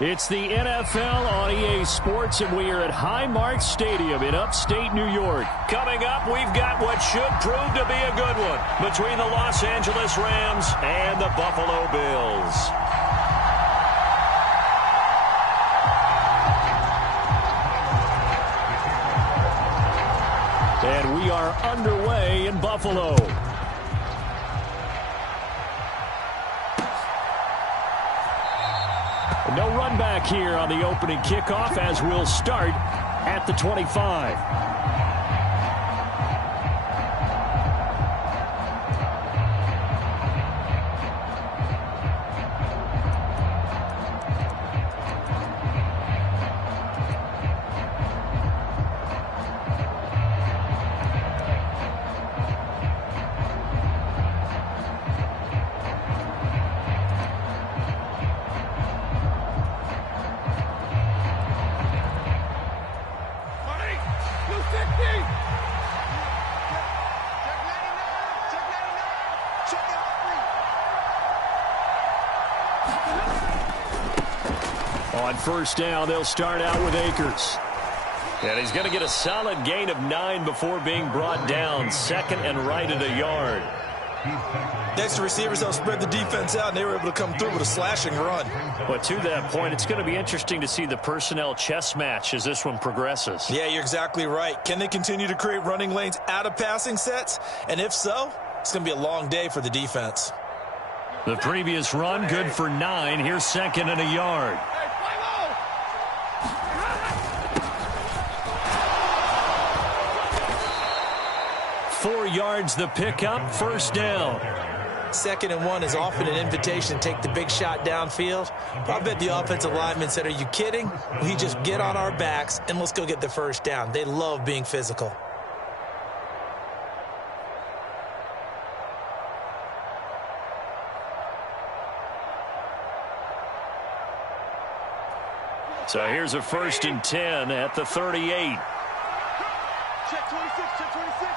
It's the NFL on EA Sports, and we are at Highmark Stadium in upstate New York. Coming up, we've got what should prove to be a good one between the Los Angeles Rams and the Buffalo Bills. And we are underway in Buffalo. No run back here on the opening kickoff as we'll start at the 25. On first down, they'll start out with Akers. And he's going to get a solid gain of 9 before being brought down. Second and right at a yard. Next, receivers help spread the defense out, and they were able to come through with a slashing run. But to that point, it's going to be interesting to see the personnel chess match as this one progresses. Yeah, you're exactly right. Can they continue to create running lanes out of passing sets? And if so, it's going to be a long day for the defense. The previous run, good for 9. Here's second and a yard. 4 yards the pickup, first down. 2nd and 1 is often an invitation to take the big shot downfield. I bet the offensive lineman said, are you kidding? We just get on our backs and let's go get the first down. They love being physical. So here's a 1st and 10 at the 38. Check 26, check 26.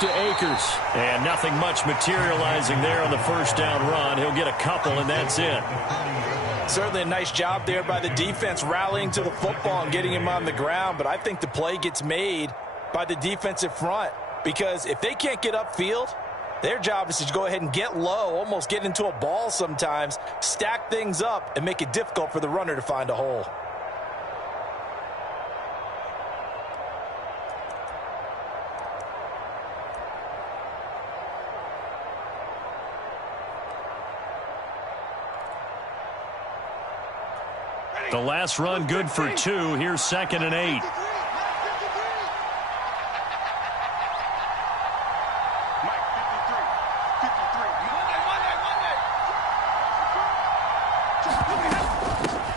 To Akers, and nothing much materializing there on the first down run. He'll get a couple, and that's it. Certainly a nice job there by the defense rallying to the football and getting him on the ground, but I think the play gets made by the defensive front because if they can't get upfield, their job is to go ahead and get low, almost get into a ball sometimes, stack things up, and make it difficult for the runner to find a hole. The last run good for 2. Here's 2nd and 8.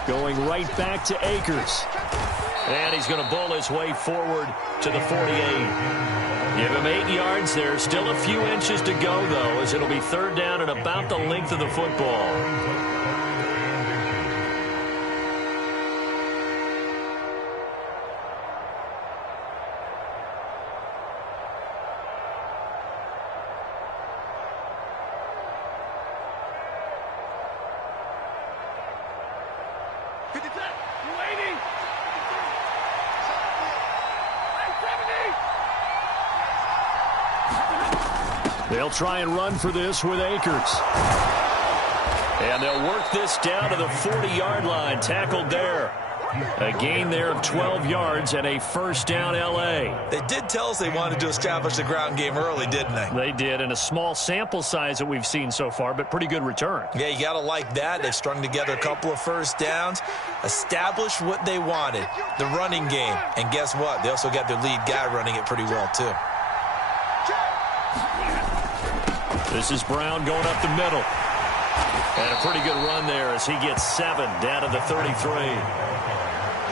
Going right back to Akers. And he's going to bowl his way forward to the 48. Give him 8 yards. There's still a few inches to go, though, as it'll be 3rd down and about the length of the football. They'll try and run for this with Akers. And they'll work this down to the 40-yard line, tackled there. A gain there of 12 yards and a first down L.A. They did tell us they wanted to establish the ground game early, didn't they? They did, and a small sample size that we've seen so far, but pretty good return. Yeah, you got to like that. They've strung together a couple of first downs, established what they wanted, the running game. And guess what? They also got their lead guy running it pretty well, too. This is Brown going up the middle. And a pretty good run there as he gets 7 down to the 33.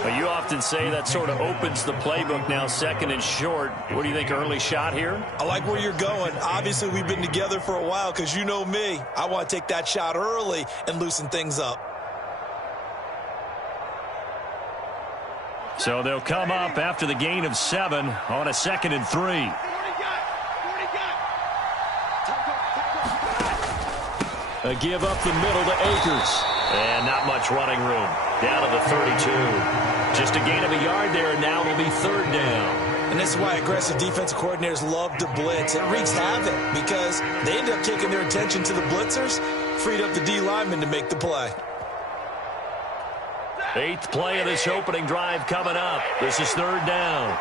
But you often say that sort of opens the playbook now, 2nd and short. What do you think, early shot here? I like where you're going. Obviously, we've been together for a while because you know me. I want to take that shot early and loosen things up. So they'll come up after the gain of 7 on a 2nd and 3. A give up the middle to Akers. And not much running room. Down to the 32. Just a gain of a yard there, and now it'll be 3rd down. And this is why aggressive defensive coordinators love to blitz. It wreaks havoc because they end up taking their attention to the blitzers, freed up the D lineman to make the play. 8th play of this opening drive coming up. This is 3rd down.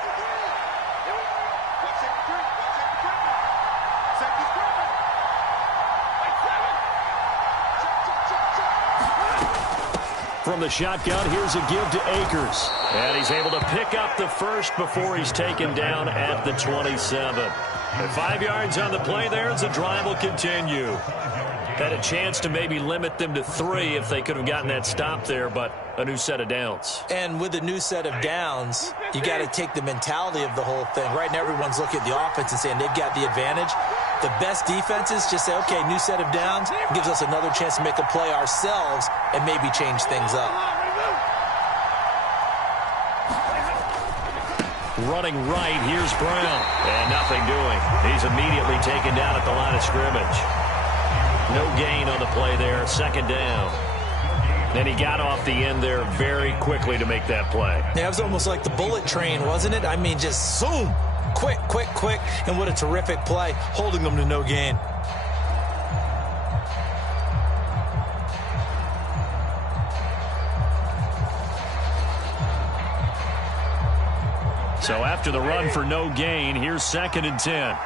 From the shotgun, here's a give to Akers. And he's able to pick up the first before he's taken down at the 27. And 5 yards on the play there as the drive will continue. Had a chance to maybe limit them to 3 if they could have gotten that stop there, but a new set of downs. And with a new set of downs, you got to take the mentality of the whole thing. Right now, everyone's looking at the offense and saying they've got the advantage. The best defenses just say, okay, new set of downs, gives us another chance to make a play ourselves and maybe change things up. Running right, here's Brown. And nothing doing. He's immediately taken down at the line of scrimmage. No gain on the play there, 2nd down. Then he got off the end there very quickly to make that play. Yeah, it was almost like the bullet train, wasn't it? I mean, just zoom. Quick, quick, quick. And what a terrific play, holding them to no gain. So after the run for no gain, here's 2nd and 10.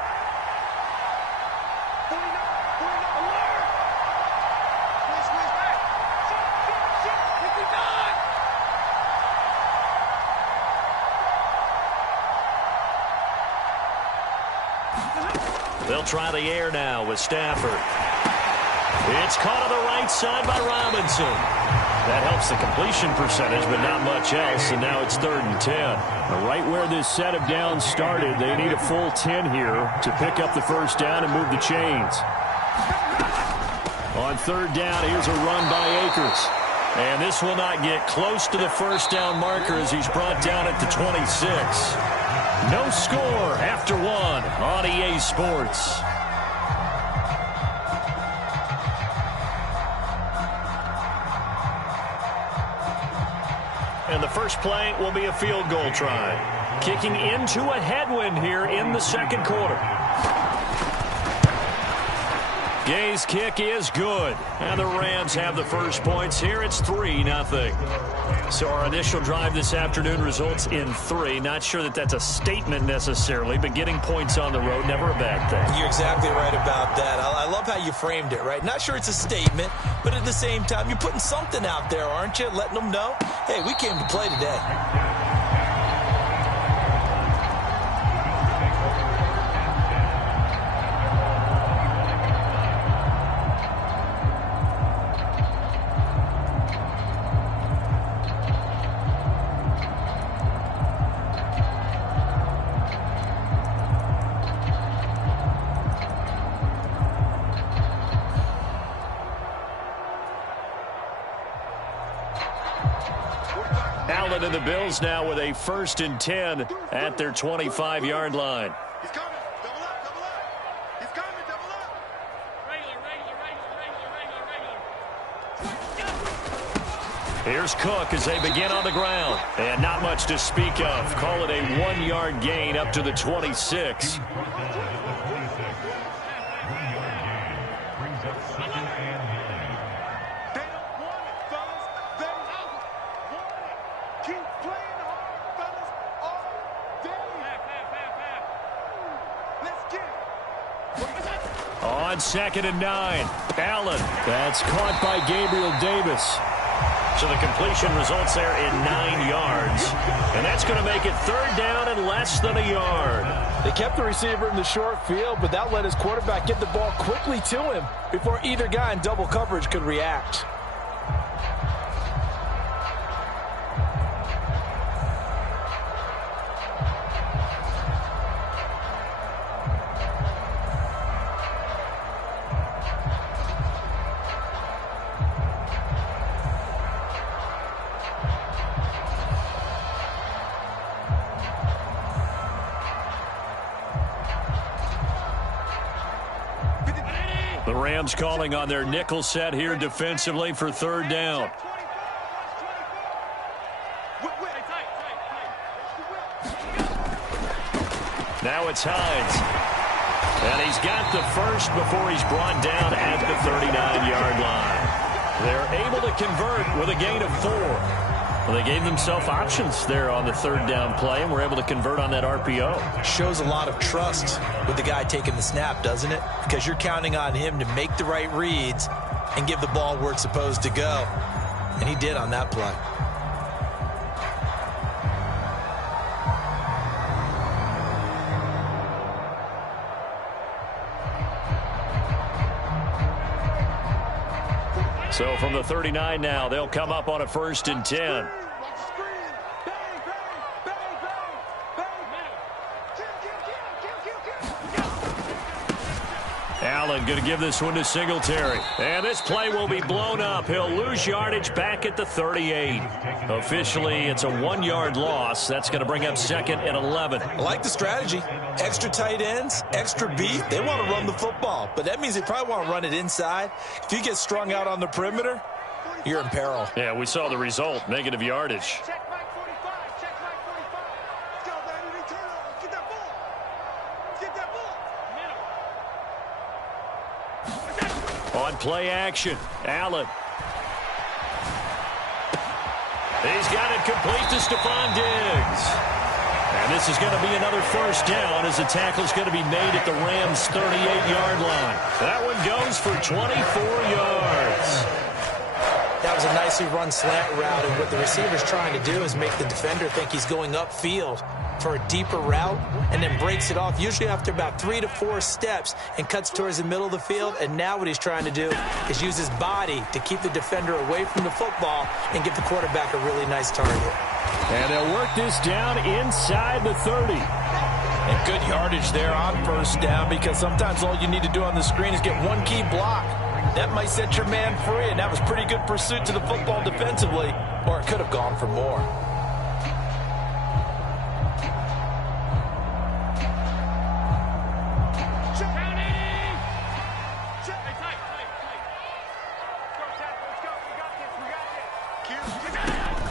They'll try the air now with Stafford. It's caught on the right side by Robinson. That helps the completion percentage, but not much else, and now it's 3rd and 10. Right where this set of downs started, they need a full 10 here to pick up the first down and move the chains. On 3rd down, here's a run by Akers. And this will not get close to the first down marker as he's brought down at the 26. No score after 1 on EA Sports. And the first play will be a field goal try. Kicking into a headwind here in the 2nd quarter. Gay's kick is good. And the Rams have the first points here. It's 3-0. So our initial drive this afternoon results in 3. Not sure that that's a statement necessarily, but getting points on the road, never a bad thing. You're exactly right about that. I love how you framed it, right? Not sure it's a statement, but at the same time, you're putting something out there, aren't you? Letting them know, hey, we came to play today. Allen and the Bills now with a 1st and 10 at their 25-yard line. He's coming. Double up, double up. He's coming, double up. Regular. Here's Cook as they begin on the ground. And not much to speak of. Call it a 1-yard gain up to the 26. On 2nd and 9, Allen. That's caught by Gabriel Davis. So the completion results there in 9 yards. And that's going to make it 3rd down and less than a yard. They kept the receiver in the short field, but that let his quarterback get the ball quickly to him before either guy in double coverage could react. The Rams calling on their nickel set here defensively for third down. Now it's Hines. And he's got the first before he's brought down at the 39-yard line. They're able to convert with a gain of 4. Well, they gave themselves options there on the third down play, and were able to convert on that RPO. Shows a lot of trust with the guy taking the snap, doesn't it? Because you're counting on him to make the right reads and give the ball where it's supposed to go. And he did on that play. So from the 39 now, they'll come up on a 1st and 10. Allen going to give this one to Singletary. And this play will be blown up. He'll lose yardage back at the 38. Officially, it's a 1-yard loss. That's going to bring up 2nd and 11. I like the strategy. Extra tight ends, extra beef. They want to run the football, but that means they probably want to run it inside. If you get strung out on the perimeter, you're in peril. Yeah, we saw the result. Negative yardage. Check Mike 45. Check Mike 45. Let's go, baby. Turn it over. Get that ball. Get that ball. On play action, Allen. He's got it complete to Stephon Diggs. And this is going to be another 1st down as the tackle is going to be made at the Rams' 38-yard line. That one goes for 24 yards. That was a nicely run slant route, and what the receiver's trying to do is make the defender think he's going upfield for a deeper route, and then breaks it off, usually after about 3 to 4 steps, and cuts towards the middle of the field. And now what he's trying to do is use his body to keep the defender away from the football and give the quarterback a really nice target. And they'll work this down inside the 30. And good yardage there on 1st down, because sometimes all you need to do on the screen is get one key block. That might set your man free, and that was pretty good pursuit to the football defensively, or it could have gone for more.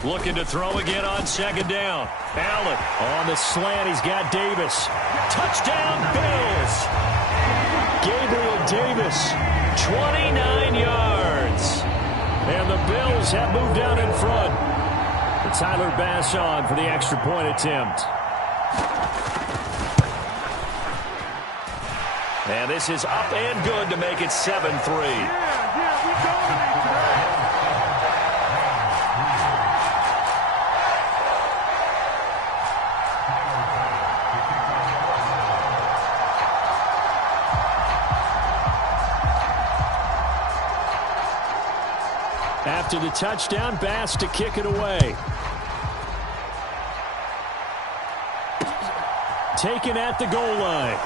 Looking to throw again on 2nd down. Allen on the slant. He's got Davis. Touchdown, Bills. Gabriel Davis, 29 yards. And the Bills have moved down in front. And Tyler Bass on for the extra point attempt. And this is up and good to make it 7-3. Yeah, we dominate today. After the touchdown, Bass to kick it away. Taken at the goal line.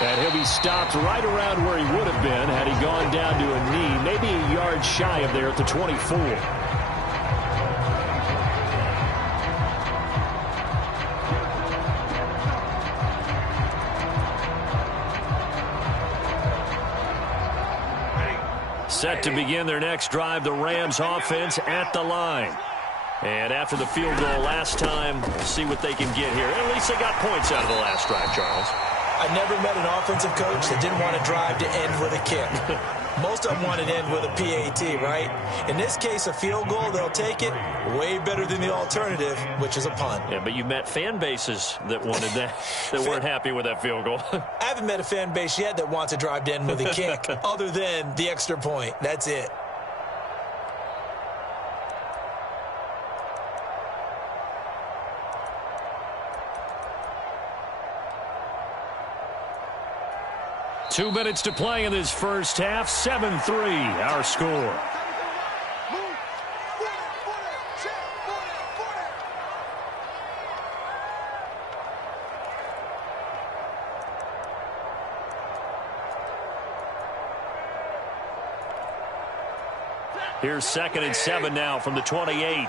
And he'll be stopped right around where he would have been had he gone down to a knee, maybe a yard shy of there at the 24. Set to begin their next drive, the Rams offense at the line. And after the field goal last time, we'll see what they can get here. At least they got points out of the last drive, Charles. I never met an offensive coach that didn't want to drive to end with a kick. Most of them want to end with a PAT, right? In this case, a field goal, they'll take it. Way better than the alternative, which is a punt. Yeah, but you met fan bases that wanted that, that weren't happy with that field goal. I haven't met a fan base yet that wants to drive to end with a kick, other than the extra point. That's it. Two minutes to play in this first half. 7-3, our score. Here's 2nd and 7 now from the 28.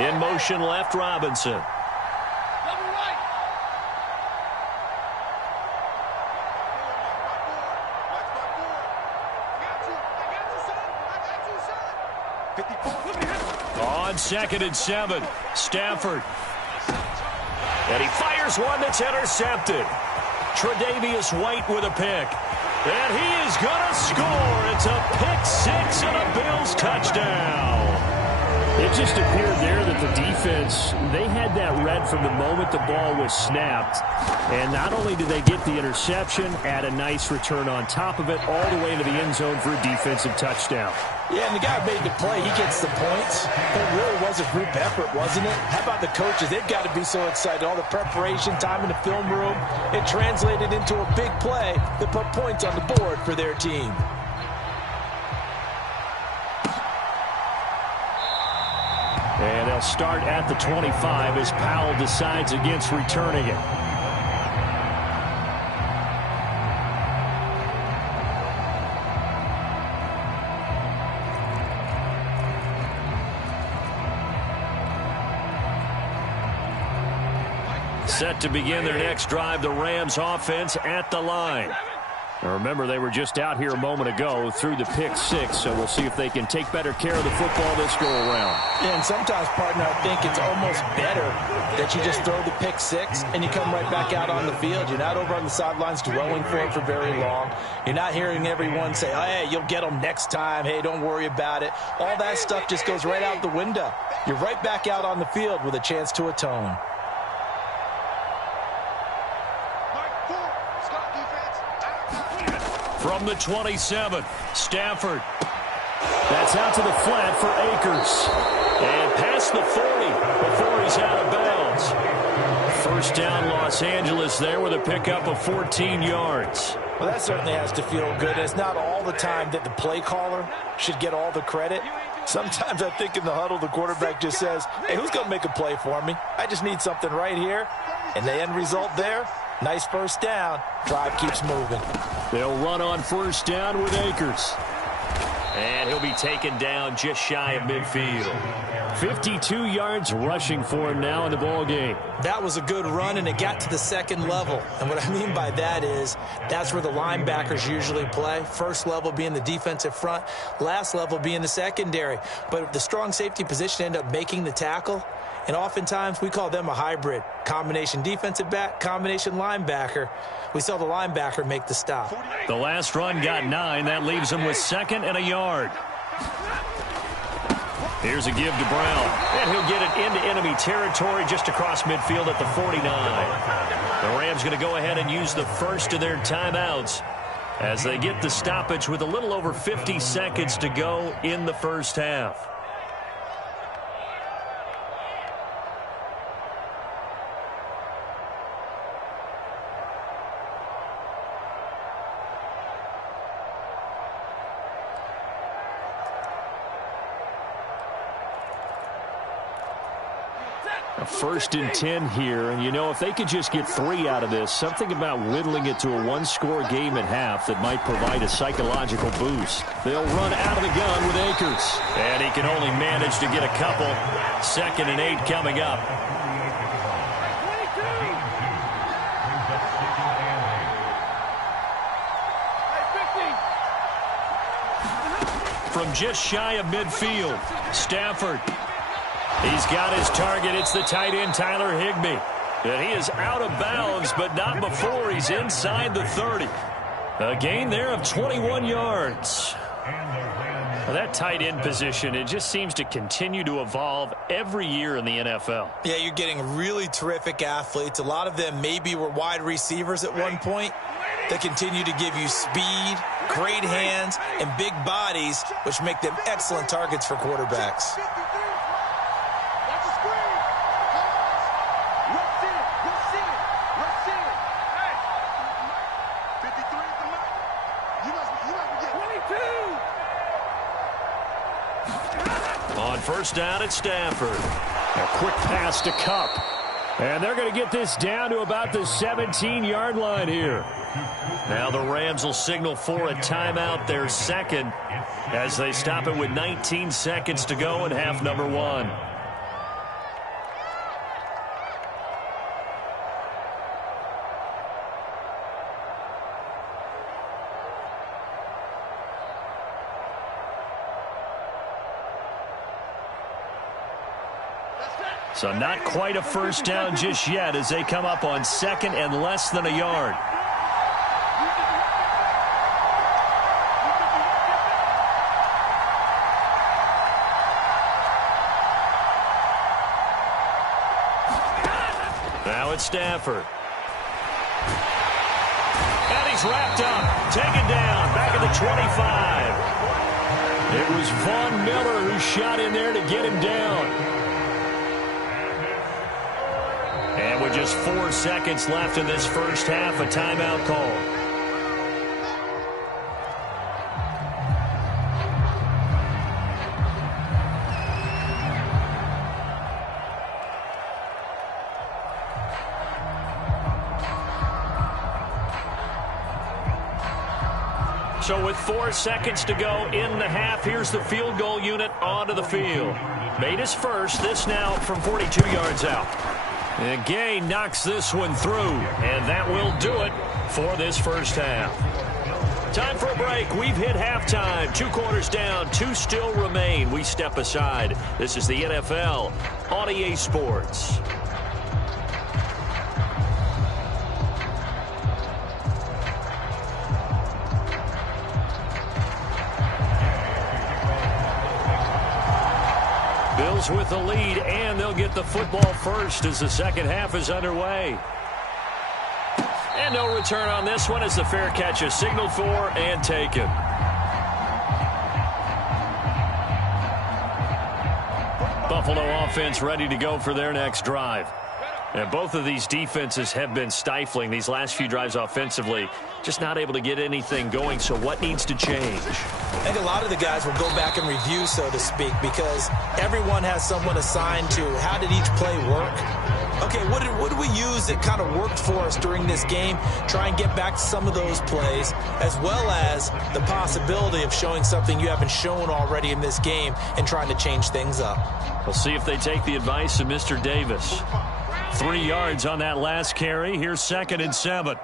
In motion left, Robinson. On 2nd and 7, Stafford. And he fires one that's intercepted. Tre'Davious White with a pick. And he is going to score. It's a pick six and a Bills touchdown. It just appeared there that the defense, they had that read from the moment the ball was snapped. And not only did they get the interception, add a nice return on top of it, all the way into the end zone for a defensive touchdown. Yeah, and the guy made the play. He gets the points. It really was a group effort, wasn't it? How about the coaches? They've got to be so excited. All the preparation, time in the film room, it translated into a big play that put points on the board for their team. And they'll start at the 25 as Powell decides against returning it. Set to begin their next drive, the Rams offense at the line. Now remember, they were just out here a moment ago through the pick six, so we'll see if they can take better care of the football this go-around. Yeah, and sometimes, partner, I think it's almost better that you just throw the pick six and you come right back out on the field. You're not over on the sidelines dwelling for it for very long. You're not hearing everyone say, oh, hey, you'll get them next time. Hey, don't worry about it. All that stuff just goes right out the window. You're right back out on the field with a chance to atone. From the 27, Stafford. That's out to the flat for Akers. And past the 40 before he's out of bounds. First down, Los Angeles there with a pickup of 14 yards. Well, that certainly has to feel good. It's not all the time that the play caller should get all the credit. Sometimes I think in the huddle, the quarterback just says, hey, who's going to make a play for me? I just need something right here. And the end result there, nice first down. Drive keeps moving. They'll run on first down with Akers. And he'll be taken down just shy of midfield. 52 yards rushing for him now in the ball game. That was a good run, and it got to the second level. And what I mean by that is that's where the linebackers usually play. First level being the defensive front, last level being the secondary. But the strong safety position ended up making the tackle. And oftentimes we call them a hybrid. Combination defensive back, combination linebacker. We saw the linebacker make the stop. The last run got 9. That leaves him with 2nd and a yard. Here's a give to Brown. And he'll get it into enemy territory just across midfield at the 49. The Rams going to go ahead and use the first of their timeouts as they get the stoppage with a little over 50 seconds to go in the first half. A 1st and 10 here, and you know, if they could just get 3 out of this, something about whittling it to a one-score game at half that might provide a psychological boost. They'll run out of the gun with Akers. And he can only manage to get a couple. 2nd and 8 coming up. From just shy of midfield, Stafford. He's got his target. It's the tight end, Tyler Higbee. And he is out of bounds, but not before he's inside the 30. A gain there of 21 yards. Well, that tight end position, it just seems to continue to evolve every year in the NFL. Yeah, you're getting really terrific athletes. A lot of them maybe were wide receivers at one point. They continue to give you speed, great hands, and big bodies, which make them excellent targets for quarterbacks. On first down at Stafford. A quick pass to Kupp. And they're going to get this down to about the 17-yard line here. Now the Rams will signal for a timeout, their 2nd, as they stop it with 19 seconds to go in half number 1. So not quite a first down just yet as they come up on second and less than a yard. Now it's Stafford. And he's wrapped up, taken down, back at the 25. It was Von Miller who shot in there to get him down. And with just 4 seconds left in this first half, a timeout call. So with 4 seconds to go in the half, here's the field goal unit onto the field. Made his first, this now from 42 yards out. And Gay knocks this one through, and that will do it for this first half. Time for a break. We've hit halftime. 2 quarters down, 2 still remain. We step aside. This is the NFL on EA Sports. Bills with the lead, and they'll get the football first as the second half is underway. And no return on this one as the fair catch is signaled for and taken. Buffalo offense ready to go for their next drive. And both of these defenses have been stifling these last few drives offensively. Just not able to get anything going, so what needs to change? I think a lot of the guys will go back and review, so to speak, because everyone has someone assigned to how did each play work. Okay, what did we use that kind of worked for us during this game? Try and get back to some of those plays, as well as the possibility of showing something you haven't shown already in this game and trying to change things up. We'll see if they take the advice of Mr. Davis. 3 yards on that last carry. Here's 2nd and 7.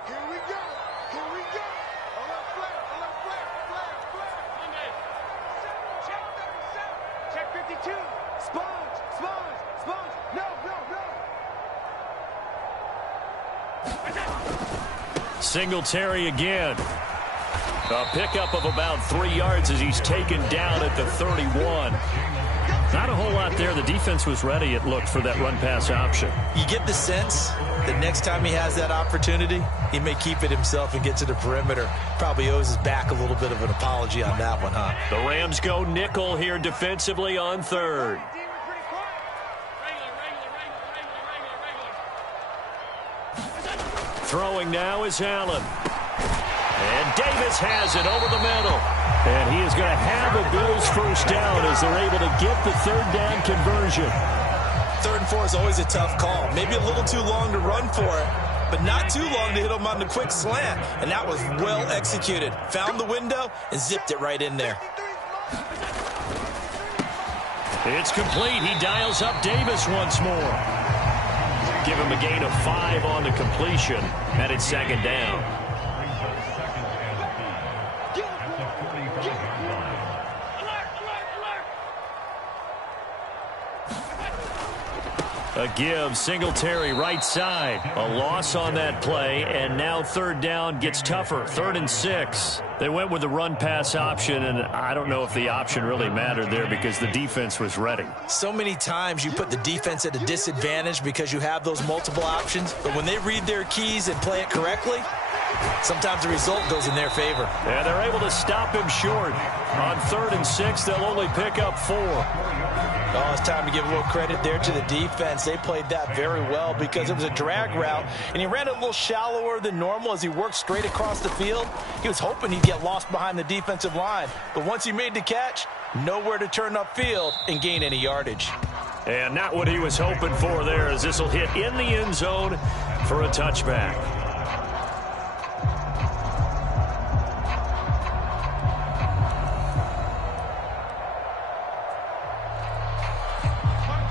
Singletary again. A pickup of about 3 yards as he's taken down at the 31. Not a whole lot there. The defense was ready, it looked, for that run-pass option. You get the sense that next time he has that opportunity, he may keep it himself and get to the perimeter. Probably owes his back a little bit of an apology on that one, huh? The Rams go nickel here defensively on 3rd. Throwing now is Allen. And Davis has it over the middle. And he is going to have a Bills first down as they're able to get the 3rd down conversion. 3rd and 4 is always a tough call. Maybe a little too long to run for it, but not too long to hit him on the quick slant. And that was well executed. Found the window and zipped it right in there. It's complete. He dials up Davis once more. Give him a gain of 5 on the completion, and it's 2nd down. A give, Singletary right side. A loss on that play, and now 3rd down gets tougher. 3rd and 6. They went with the run-pass option, and I don't know if the option really mattered there because the defense was ready. So many times you put the defense at a disadvantage because you have those multiple options, but when they read their keys and play it correctly, sometimes the result goes in their favor. And they're able to stop him short. On 3rd and 6, they'll only pick up 4. Oh, it's time to give a little credit there to the defense. They played that very well because it was a drag route, and he ran it a little shallower than normal as he worked straight across the field. He was hoping he'd get lost behind the defensive line, but once he made the catch, nowhere to turn upfield and gain any yardage. And not what he was hoping for there, as this will hit in the end zone for a touchback.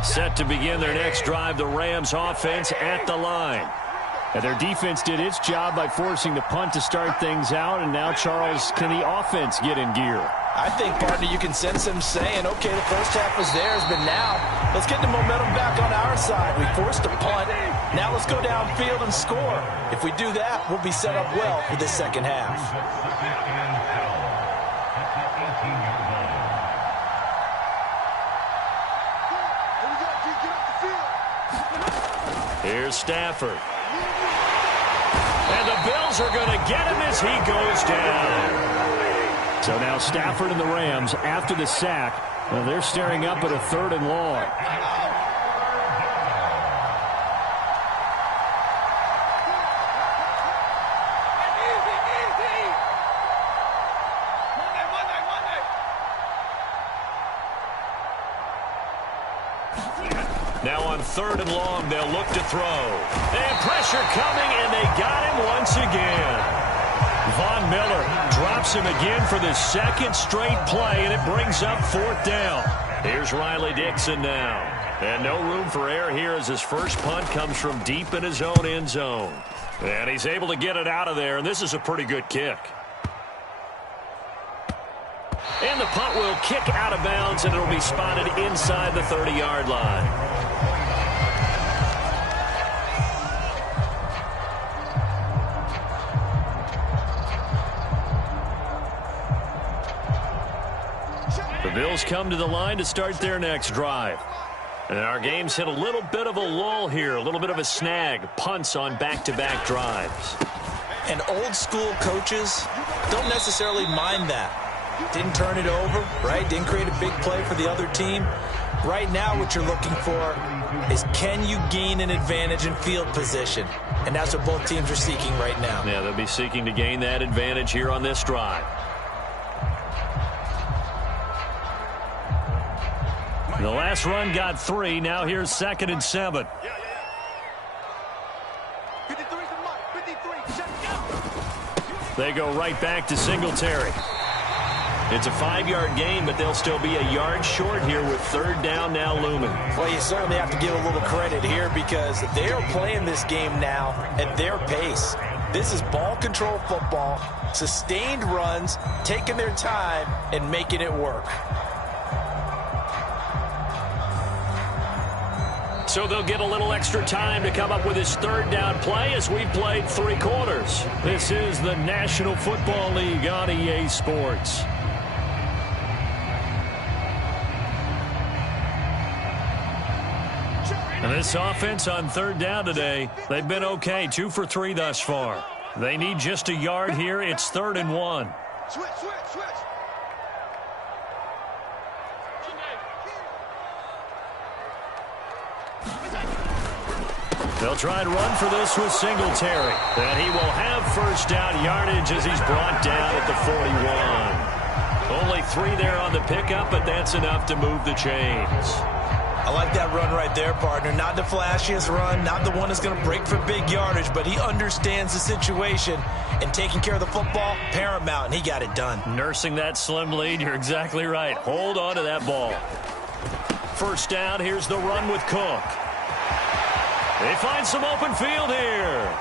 Set to begin their next drive, the Rams offense at the line. And their defense did its job by forcing the punt to start things out, and now, Charles, can the offense get in gear? I think, partner, you can sense them saying, okay, the first half was theirs, but now let's get the momentum back on our side. We forced a punt. Now let's go downfield and score. If we do that, we'll be set up well for the second half. Here's Stafford. And the Bills are going to get him as he goes down. So now Stafford and the Rams, after the sack, well, they're staring up at a 3rd and long. Now on 3rd and long, they'll look to throw. And pressure coming, and they got him once again. Von Miller drops him again for the 2nd straight play, and it brings up 4th down. Here's Riley Dixon now. And no room for error here as his first punt comes from deep in his own end zone. And he's able to get it out of there, and this is a pretty good kick. And the punt will kick out of bounds, and it'll be spotted inside the 30-yard line. The Bills come to the line to start their next drive. And our game's hit a little bit of a lull here, a little bit of a snag. Punts on back-to-back drives. And old-school coaches don't necessarily mind that. Didn't turn it over, right? Didn't create a big play for the other team. Right now what you're looking for is, can you gain an advantage in field position? And that's what both teams are seeking right now. Yeah, they'll be seeking to gain that advantage here on this drive. The last run got 3. Now here's 2nd and 7. 53's the mark. 53. Check it out. They go right back to Singletary. It's a 5-yard gain, but they'll still be a yard short here with 3rd down now looming. Well, you certainly have to give a little credit here because they are playing this game now at their pace. This is ball control football, sustained runs, taking their time, and making it work. So they'll get a little extra time to come up with his 3rd down play as we've played 3 quarters. This is the National Football League on EA Sports. And this offense on 3rd down today, they've been okay, 2 for 3 thus far. They need just a yard here. It's 3rd and 1. Switch. They'll try and run for this with Singletary. And he will have 1st down yardage as he's brought down at the 41. Only 3 there on the pickup, but that's enough to move the chains. I like that run right there, partner. Not the flashiest run, not the one that's going to break for big yardage, but he understands the situation, and taking care of the football, paramount, and he got it done. Nursing that slim lead, you're exactly right. Hold on to that ball. 1st down, here's the run with Cook. They find some open field here.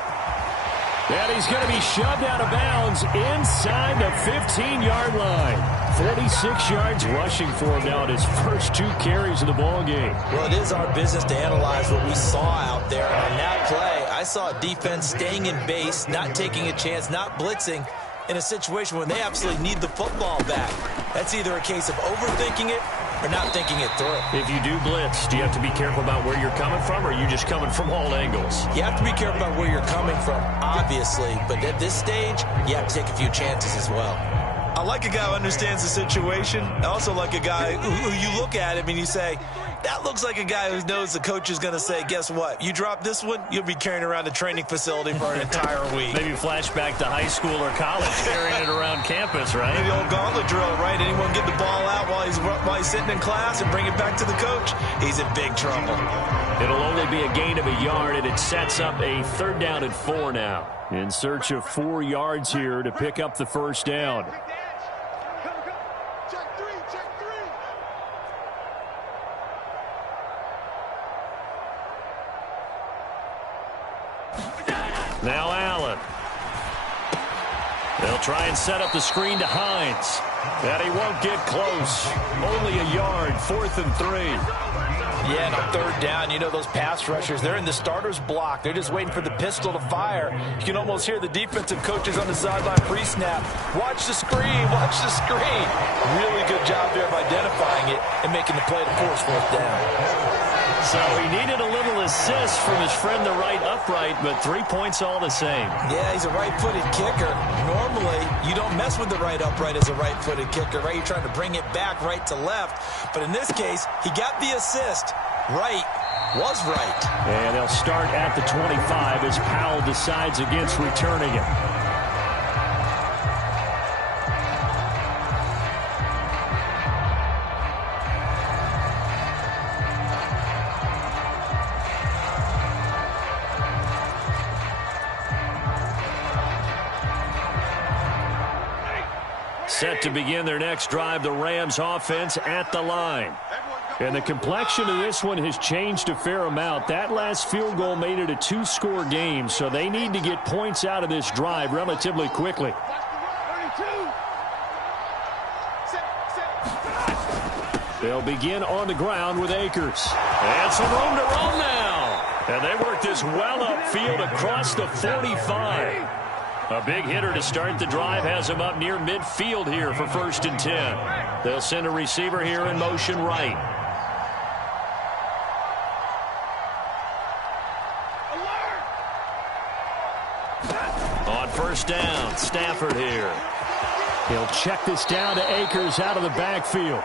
And he's going to be shoved out of bounds inside the 15-yard line. 46 yards rushing for him now at his first 2 carries of the ball game. Well, it is our business to analyze what we saw out there. And on that play, I saw a defense staying in base, not taking a chance, not blitzing in a situation when they absolutely need the football back. That's either a case of overthinking it or not thinking it through. If you do blitz, do you have to be careful about where you're coming from, or are you just coming from all angles? You have to be careful about where you're coming from, obviously. But at this stage, you have to take a few chances as well. I like a guy who understands the situation. I also like a guy who you look at him and you say, that looks like a guy who knows the coach is going to say, guess what? You drop this one, you'll be carrying around the training facility for an entire week. Maybe flashback to high school or college, carrying it around campus, right? Maybe the old gauntlet drill, right? Anyone get the ball out while he's sitting in class and bring it back to the coach? He's in big trouble. It'll only be a gain of a yard, and it sets up a 3rd down and 4 now. In search of 4 yards here to pick up the 1st down. They'll try and set up the screen to Hines. And he won't get close. Only a yard, 4th and 3. Yeah, and on 3rd down, you know those pass rushers, they're in the starter's block. They're just waiting for the pistol to fire. You can almost hear the defensive coaches on the sideline pre-snap. Watch the screen, watch the screen. Really good job there of identifying it and making the play to force 4th down. So he needed a little assist from his friend, the right upright, but 3 points all the same. Yeah, he's a right-footed kicker. Normally, you don't mess with the right upright as a right-footed kicker, right? You're trying to bring it back right to left. But in this case, he got the assist. Right was right. And they'll start at the 25 as Powell decides against returning it. Set to begin their next drive, the Rams offense at the line. And the complexion of this one has changed a fair amount. That last field goal made it a 2-score game, so they need to get points out of this drive relatively quickly. They'll begin on the ground with Akers. And some room to roam now. And they work this well upfield across the 45. A big hitter to start the drive has him up near midfield here for 1st and 10. They'll send a receiver here in motion right. On 1st down, Stafford here. He'll check this down to Akers out of the backfield.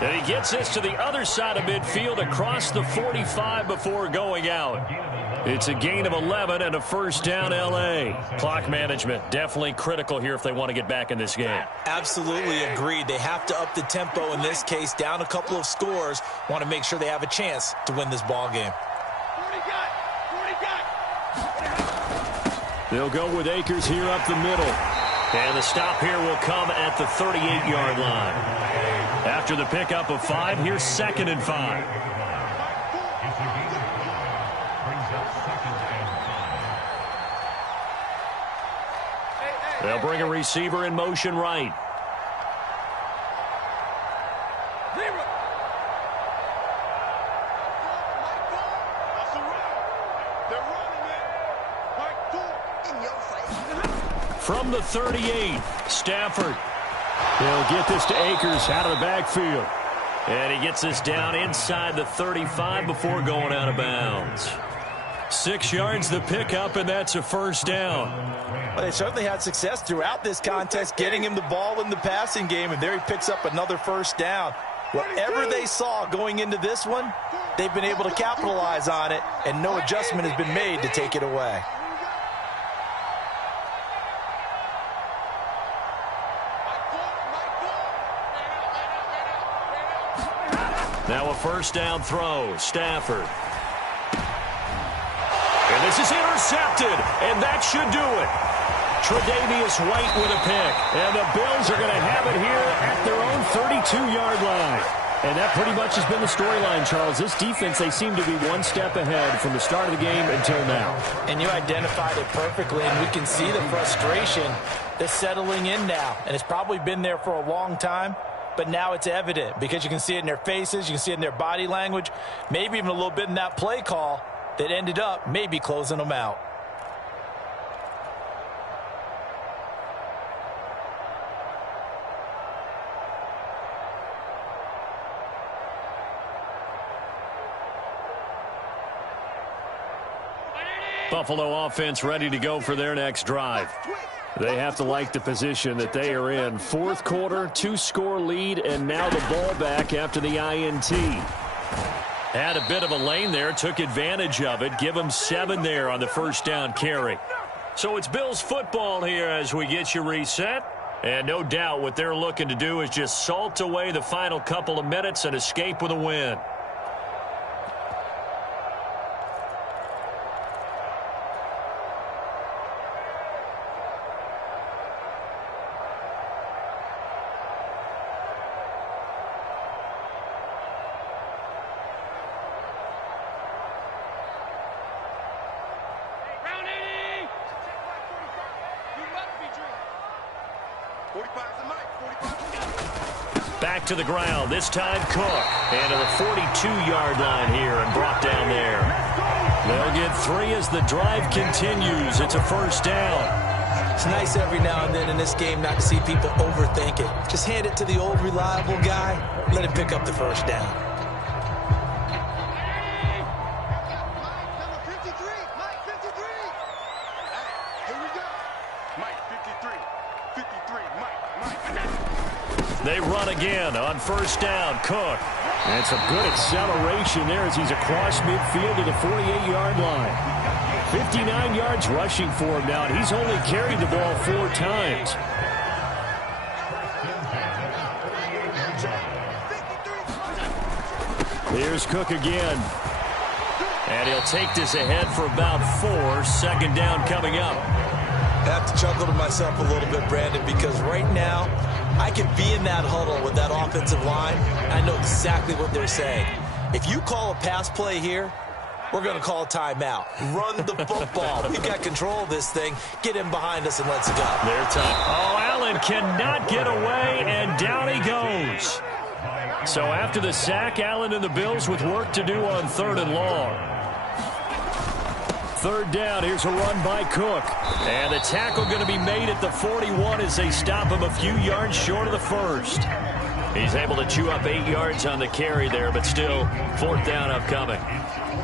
And he gets this to the other side of midfield across the 45 before going out. It's a gain of 11 and a 1st down L.A. Clock management definitely critical here if they want to get back in this game. Absolutely agreed. They have to up the tempo in this case, down a couple of scores. Want to make sure they have a chance to win this ball game. They'll go with Akers here up the middle. And the stop here will come at the 38-yard line. After the pickup of 5, here's 2nd and 5. They'll bring a receiver in motion right. From the 38, Stafford. They'll get this to Akers out of the backfield. And he gets this down inside the 35 before going out of bounds. 6 yards the pickup, and that's a 1st down. Well, they certainly had success throughout this contest, getting him the ball in the passing game, and there he picks up another 1st down. Whatever they saw going into this one, they've been able to capitalize on it, and no adjustment has been made to take it away. Now a 1st down throw, Stafford. And this is intercepted, and that should do it. Tre'Davious White with a pick, and the Bills are going to have it here at their own 32-yard line. And that pretty much has been the storyline, Charles. This defense, they seem to be one step ahead from the start of the game until now. And you identified it perfectly, and we can see the frustration that's settling in now. And it's probably been there for a long time, but now it's evident because you can see it in their faces, you can see it in their body language, maybe even a little bit in that play call that ended up maybe closing them out. Buffalo offense ready to go for their next drive. They have to like the position that they are in. 4th quarter, 2-score lead, and now the ball back after the INT. Had a bit of a lane there, took advantage of it. Give them 7 there on the 1st down carry. So it's Bills football here as we get you reset. And no doubt what they're looking to do is just salt away the final couple of minutes and escape with a win. 45's the mic. 45. Back to the ground. This time Cook. And to the 42-yard line here and brought down there. They'll get 3 as the drive continues. It's a first down. It's nice every now and then in this game not to see people overthink it. Just hand it to the old reliable guy. Let him pick up the first down. Number 53. Mike 53. Hey, here we go. Mike 53. 53. Mike. They run again on first down. Cook. And some good acceleration there as he's across midfield to the 48-yard line. 59 yards rushing for him now, and he's only carried the ball 4 times. Here's Cook again. And he'll take this ahead for about 4. Second down coming up. I have to chuckle to myself a little bit, Brandon, because right now I could be in that huddle with that offensive line. I know exactly what they're saying. If you call a pass play here, we're going to call a timeout. Run the football. We've got control of this thing. Get him behind us and let's go. Their time. Oh, Allen cannot get away, and down he goes. So after the sack, Allen and the Bills with work to do on 3rd and long. 3rd down. Here's a run by Cook. And the tackle going to be made at the 41 as they stop him a few yards short of the first. He's able to chew up 8 yards on the carry there, but still 4th down upcoming.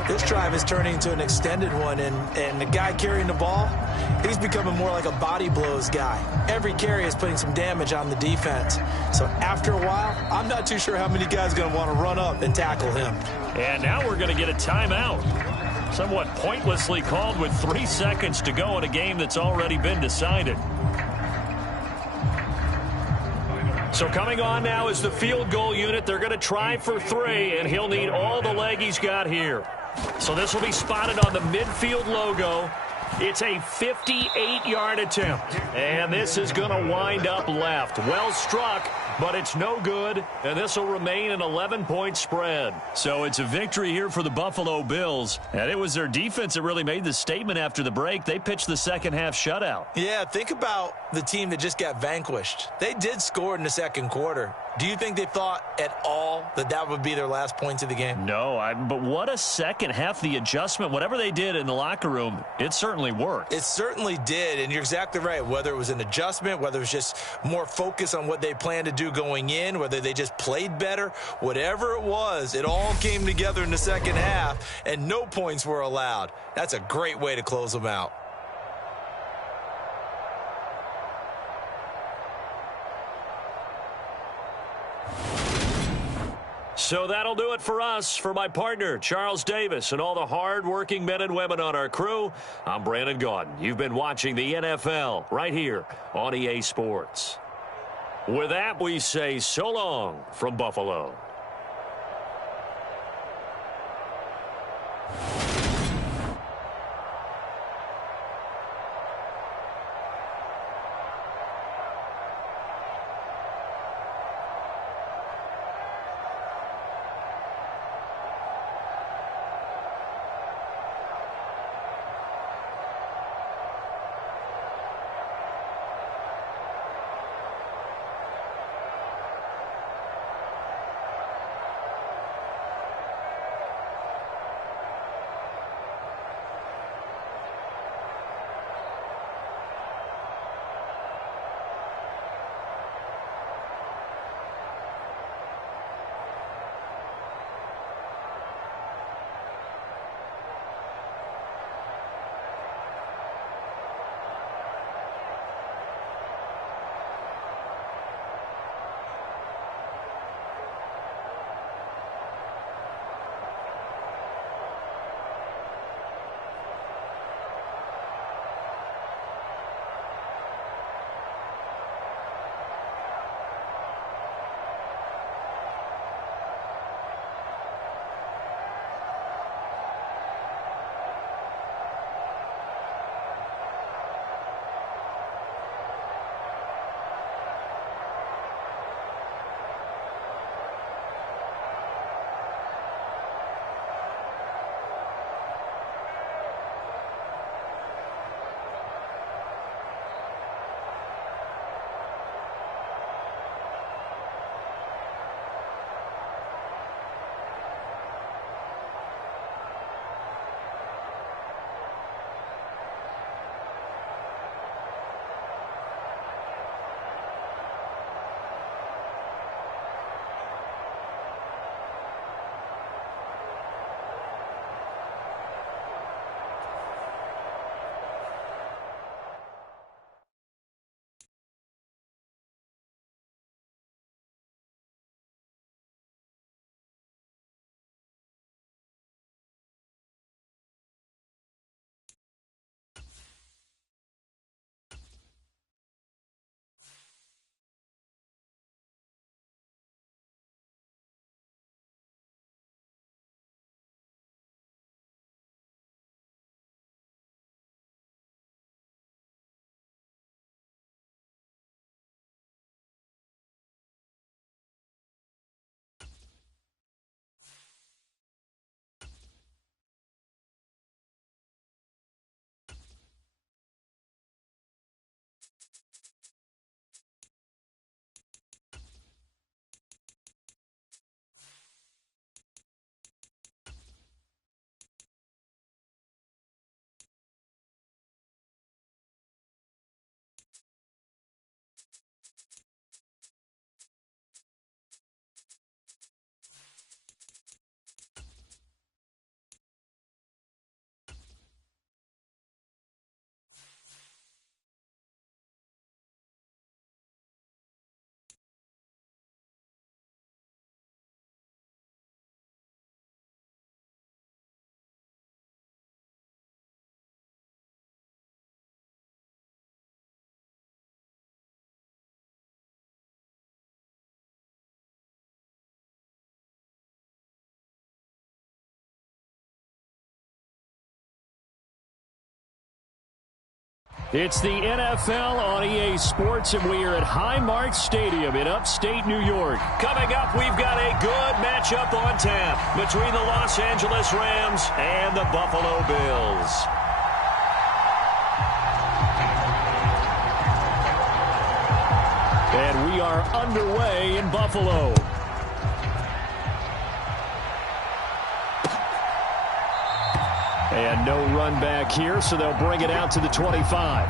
This drive is turning into an extended one, and the guy carrying the ball, he's becoming more like a body blows guy. Every carry is putting some damage on the defense. So after a while, I'm not too sure how many guys are going to want to run up and tackle him. And now we're going to get a timeout. Somewhat pointlessly called with 3 seconds to go in a game that's already been decided. So coming on now is the field goal unit. They're going to try for 3, and he'll need all the leg he's got here. So this will be spotted on the midfield logo. It's a 58-yard attempt. And this is going to wind up left. Well struck, but it's no good. And this will remain an 11-point spread. So it's a victory here for the Buffalo Bills. And it was their defense that really made the statement after the break. They pitched the second-half shutout. Yeah, think about the team that just got vanquished. They did score in the second quarter. Do you think they thought at all that that would be their last points of the game? No, but what a second half. The adjustment, whatever they did in the locker room, it certainly worked. It certainly did, and you're exactly right. Whether it was an adjustment, whether it was just more focus on what they planned to do going in, whether they just played better, whatever it was, it all came together in the second half, and no points were allowed. That's a great way to close them out. So that'll do it for us. For my partner, Charles Davis, and all the hard-working men and women on our crew, I'm Brandon Gaudin. You've been watching the NFL right here on EA Sports. With that, we say so long from Buffalo. It's the NFL on EA Sports, and we are at Highmark Stadium in upstate New York. Coming up, we've got a good matchup on tap between the Los Angeles Rams and the Buffalo Bills. And we are underway in Buffalo. And no run back here, so they'll bring it out to the 25.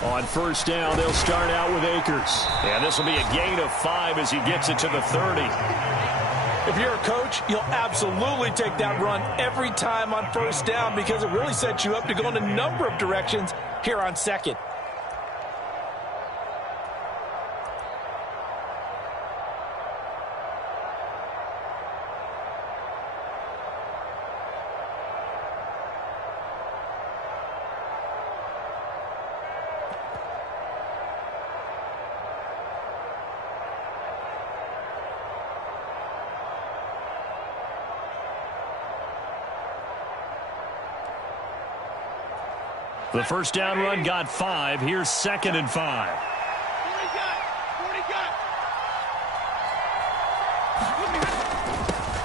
On first down, they'll start out with Akers. And this will be a gain of 5 as he gets it to the 30. If you're a coach, you'll absolutely take that run every time on first down because it really sets you up to go in a number of directions here on second. The first down run got 5. Here's 2nd and 5.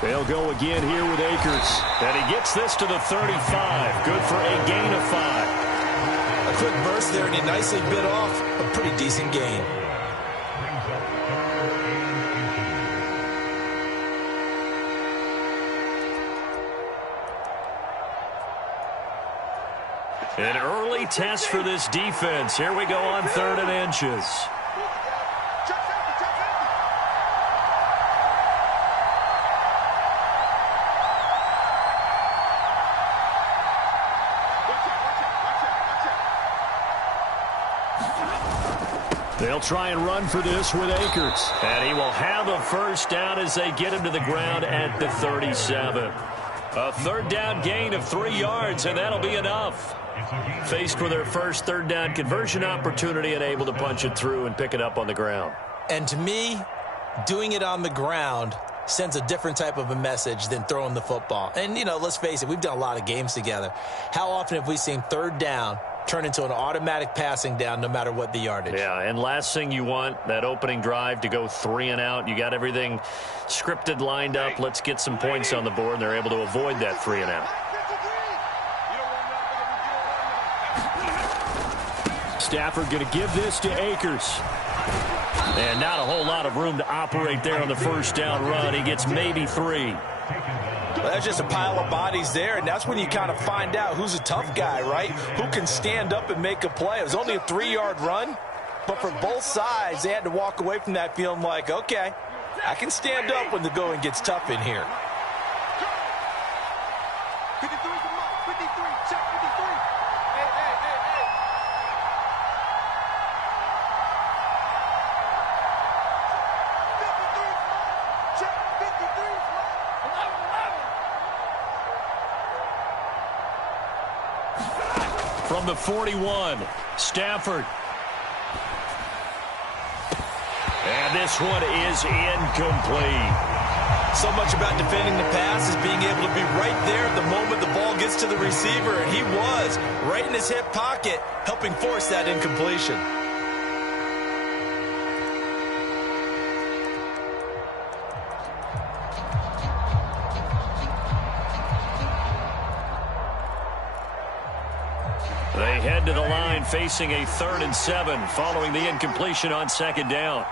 They'll go again here with Akers. And he gets this to the 35. Good for a gain of 5. A quick burst there, and he nicely bit off a pretty decent gain. An early test for this defense. Here we go on 3rd and inches. They'll try and run for this with Akers. And he will have a first down as they get him to the ground at the 37. A 3rd down gain of 3 yards, and that'll be enough. Faced with their first 3rd down conversion opportunity and able to punch it through and pick it up on the ground. And to me, doing it on the ground sends a different type of a message than throwing the football. And, you know, let's face it, we've done a lot of games together. How often have we seen 3rd down turn into an automatic passing down no matter what the yardage? Yeah, and last thing you want, that opening drive to go 3 and out. You got everything scripted, lined up. Let's get some points on the board, and they're able to avoid that 3 and out. Stafford going to give this to Akers. And not a whole lot of room to operate there on the first down run. He gets maybe 3. Well, that's just a pile of bodies there, and that's when you kind of find out who's a tough guy, right? Who can stand up and make a play. It was only a 3-yard run, but for both sides, they had to walk away from that feeling like, okay, I can stand up when the going gets tough in here. 53 is the mark. 53. Check 53. Hey, hey, hey, hey. 53 is mark. Check 53 is mark. 11. From the 41, Stafford. And this one is incomplete. So much about defending the pass is being able to be right there at the moment the ball gets to the receiver, and he was right in his hip pocket, helping force that incompletion. They head to the line facing a 3rd and 7 following the incompletion on 2nd down.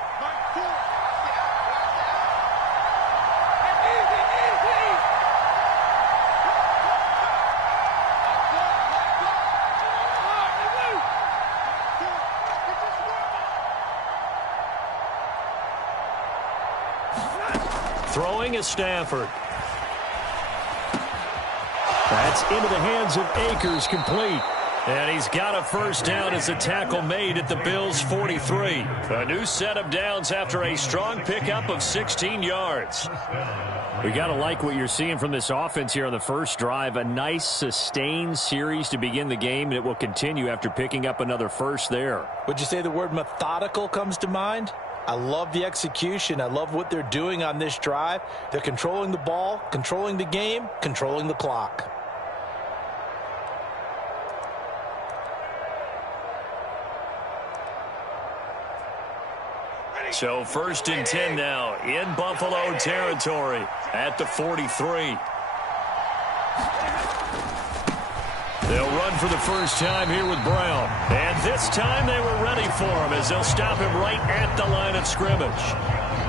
Throwing is Stafford. That's into the hands of Akers, complete. And he's got a first down as a tackle made at the Bills' 43. A new set of downs after a strong pickup of 16 yards. We got to like what you're seeing from this offense here on the first drive. A nice, sustained series to begin the game, and it will continue after picking up another first there. Would you say the word methodical comes to mind? I love the execution. I love what they're doing on this drive. They're controlling the ball, controlling the game, controlling the clock. So 1st and 10 now in Buffalo territory at the 43. They'll run for the first time here with Brown. And this time they were ready for him as they'll stop him right at the line of scrimmage.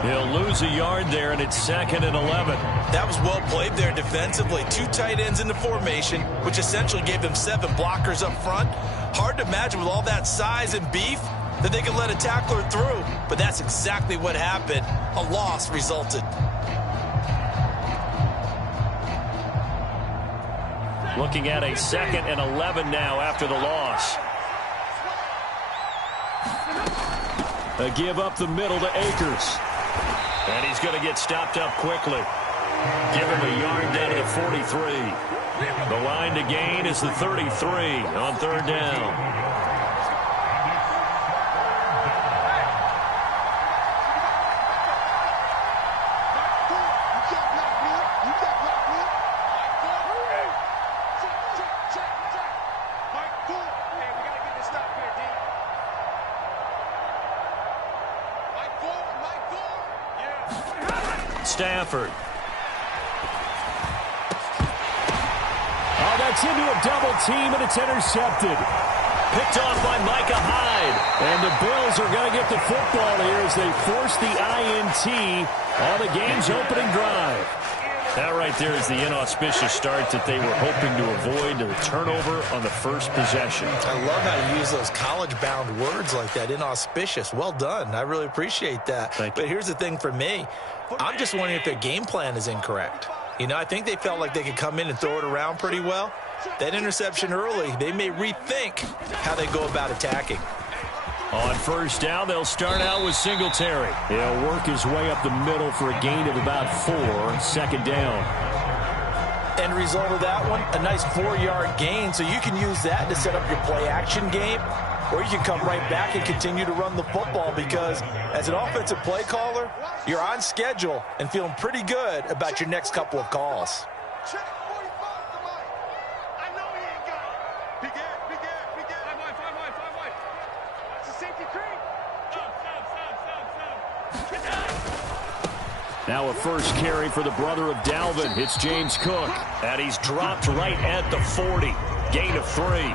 He'll lose a yard there, and it's 2nd and 11. That was well played there defensively. 2 tight ends in the formation, which essentially gave them 7 blockers up front. Hard to imagine with all that size and beef that they could let a tackler through, but that's exactly what happened. A loss resulted. Looking at a 2nd and 11 now after the loss. A give up the middle to Akers. And he's going to get stopped up quickly. Give him a yard down to the 43. The line to gain is the 33 on 3rd down. Stafford. Oh, that's into a double team, and it's intercepted. Picked off by Micah Hyde. And the Bills are going to get the football here as they force the INT on the game's opening drive. That right there is the inauspicious start that they were hoping to avoid, the turnover on the first possession. I love how you use those college-bound words like that, inauspicious. Well done. I really appreciate that. Thank you. But here's the thing for me. I'm just wondering if their game plan is incorrect. You know, I think they felt like they could come in and throw it around pretty well. That interception early, they may rethink how they go about attacking. On 1st down, they'll start out with Singletary. He'll work his way up the middle for a gain of about 4, 2nd down. End result of that one, a nice 4-yard gain, so you can use that to set up your play-action game, or you can come right back and continue to run the football because as an offensive play caller, you're on schedule and feeling pretty good about your next couple of calls. Check 45 to Mike. I know he ain't got it. Big air, big air, big air. 5 wide. That's a safety creep. Stop. Now a first carry for the brother of Dalvin. It's James Cook. And he's dropped right at the 40. Gain of 3.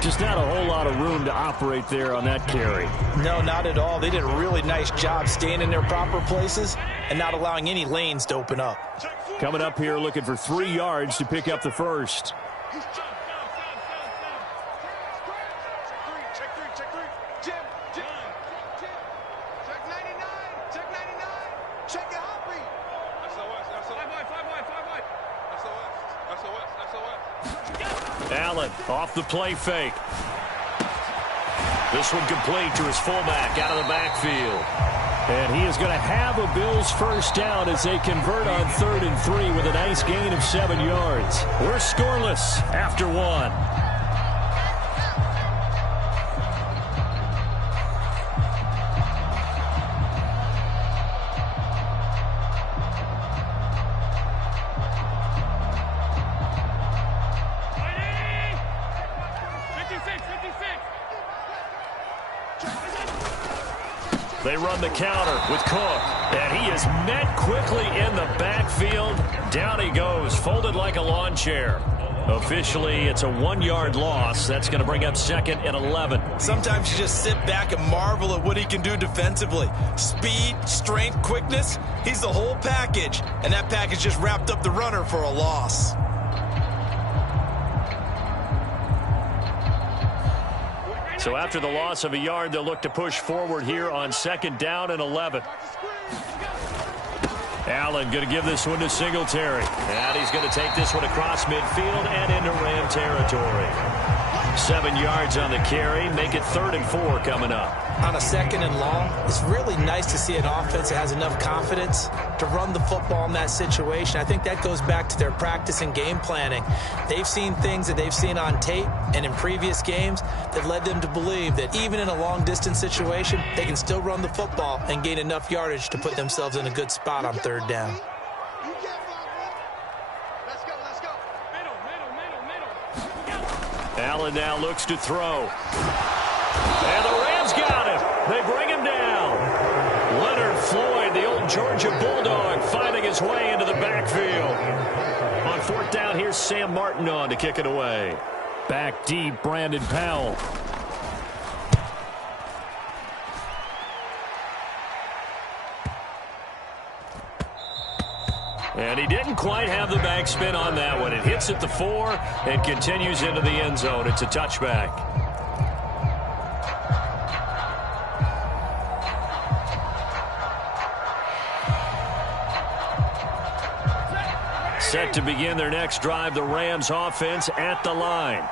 Just not a whole lot of room to operate there on that carry. No, not at all. They did a really nice job staying in their proper places and not allowing any lanes to open up. Coming up here looking for 3 yards to pick up the first. Check 3. Jim. Check 99. Check 99. Check your hot read. SOS. Allen off the play fake. This one complete to his fullback out of the backfield. And he is going to have a Bills first down as they convert on 3rd and 3 with a nice gain of 7 yards. We're scoreless after 1. They run the counter with Cook. And he is met quickly in the backfield. Down he goes, folded like a lawn chair. Officially, it's a 1-yard loss. That's going to bring up 2nd and 11. Sometimes you just sit back and marvel at what he can do defensively. Speed, strength, quickness, he's the whole package. And that package just wrapped up the runner for a loss. So after the loss of a yard, they'll look to push forward here on 2nd down and 11. Allen going to give this one to Singletary. And he's going to take this one across midfield and into Ram territory. 7 yards on the carry. Make it 3rd and 4 coming up. On a 2nd and long, it's really nice to see an offense that has enough confidence to run the football in that situation. I think that goes back to their practice and game planning. They've seen things that they've seen on tape and in previous games that led them to believe that even in a long-distance situation, they can still run the football and gain enough yardage to put themselves in a good spot on 3rd down. Allen now looks to throw. And the Rams got him. They bring him down. Leonard Floyd, the old Georgia Bulldog, finding his way into the backfield. On 4th down, here's Sam Martin on to kick it away. Back deep, Brandon Powell. And he didn't quite have the backspin on that one. It hits at the 4 and continues into the end zone. It's a touchback. Set to begin their next drive, the Rams offense at the line.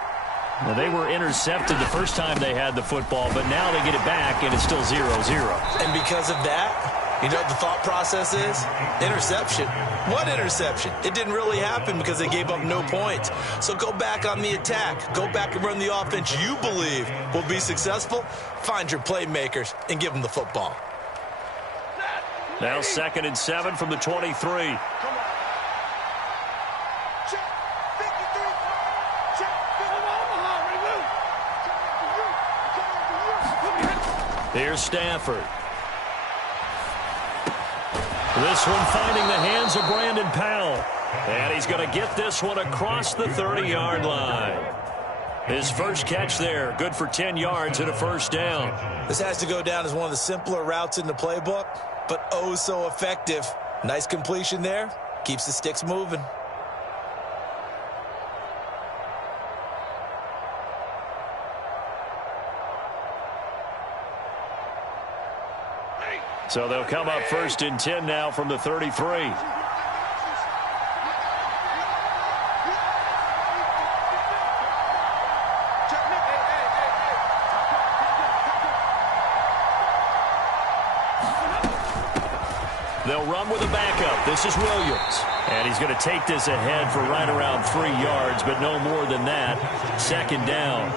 Now, they were intercepted the first time they had the football, but now they get it back, and it's still 0-0. And because of that, you know what the thought process is? Interception. What interception? It didn't really happen because they gave up no points. So go back on the attack. Go back and run the offense you believe will be successful. Find your playmakers and give them the football. Now 2nd and 7 from the 23. Here's Stafford. This one finding the hands of Brandon Powell. And he's going to get this one across the 30-yard line. His first catch there, good for 10 yards and a 1st down. This has to go down as one of the simpler routes in the playbook, but oh so effective. Nice completion there. Keeps the sticks moving. So they'll come up 1st and 10 now from the 33. They'll run with a backup. This is Williams. And he's going to take this ahead for right around 3 yards, but no more than that. 2nd down.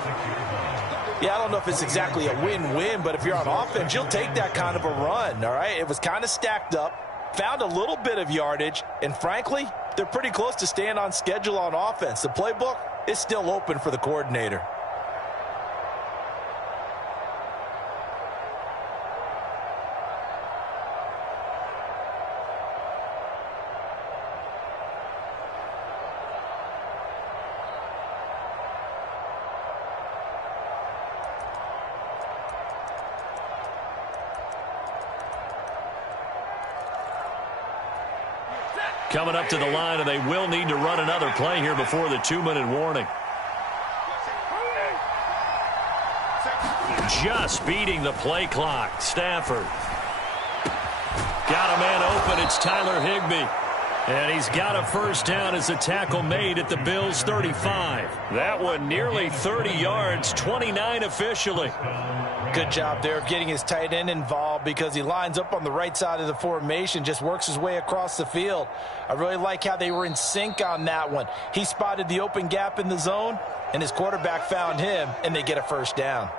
Yeah, I don't know if it's exactly a win-win, but if you're on offense, you'll take that kind of a run, all right? It was kind of stacked up, found a little bit of yardage, and frankly, they're pretty close to staying on schedule on offense. The playbook is still open for the coordinator. Coming up to the line, and they will need to run another play here before the 2-minute warning. Just beating the play clock. Stafford. Got a man open. It's Tyler Higbee. And he's got a 1st down as the tackle made at the Bills' 35. That one nearly 30 yards, 29 officially. Good job there of getting his tight end involved because he lines up on the right side of the formation, just works his way across the field. I really like how they were in sync on that one. He spotted the open gap in the zone, and his quarterback found him, and they get a 1st down.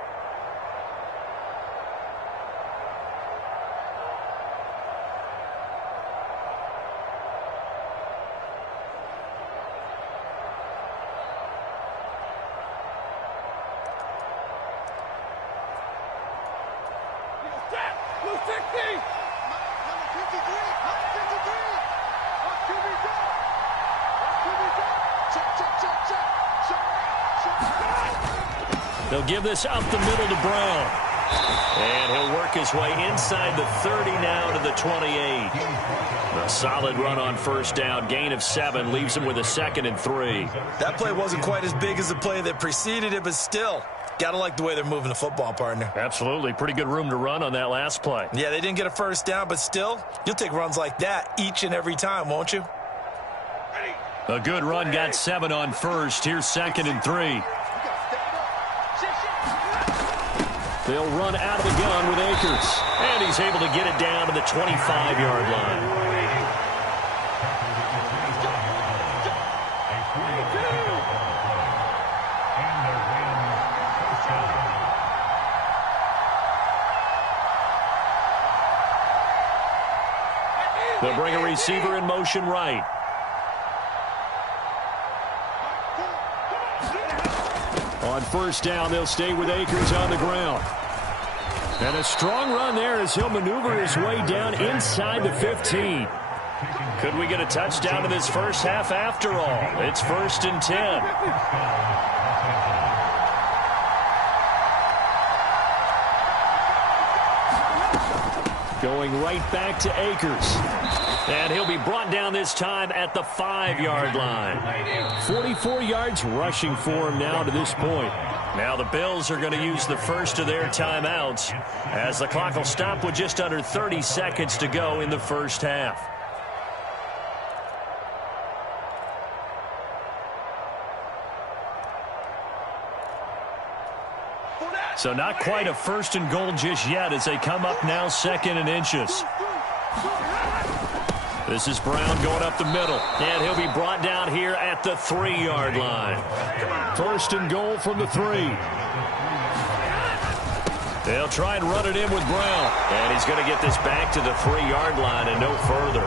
They'll give this up the middle to Brown. And he'll work his way inside the 30 now to the 28. A solid run on 1st down. Gain of 7 leaves him with a 2nd and 3. That play wasn't quite as big as the play that preceded it, but still, Gotta like the way they're moving the football, partner. Absolutely. Pretty good room to run on that last play. Yeah, they didn't get a first down, but still, you'll take runs like that each and every time, won't you? A good run got 7 on first. Here's 2nd and 3. They'll run out of the gun with Akers. And he's able to get it down to the 25-yard line. They'll bring a receiver in motion right. On first down, they'll stay with Akers on the ground. And a strong run there as he'll maneuver his way down inside the 15. Could we get a touchdown in this first half after all? It's 1st and 10. Going right back to Akers. And he'll be brought down this time at the 5-yard line. 44 yards rushing for him now to this point. Now the Bills are going to use the first of their timeouts as the clock will stop with just under 30 seconds to go in the first half. So not quite a 1st and goal just yet as they come up now 2nd and inches. This is Brown going up the middle, and he'll be brought down here at the 3-yard line. 1st and goal from the 3. They'll try and run it in with Brown, and he's going to get this back to the 3-yard line and no further.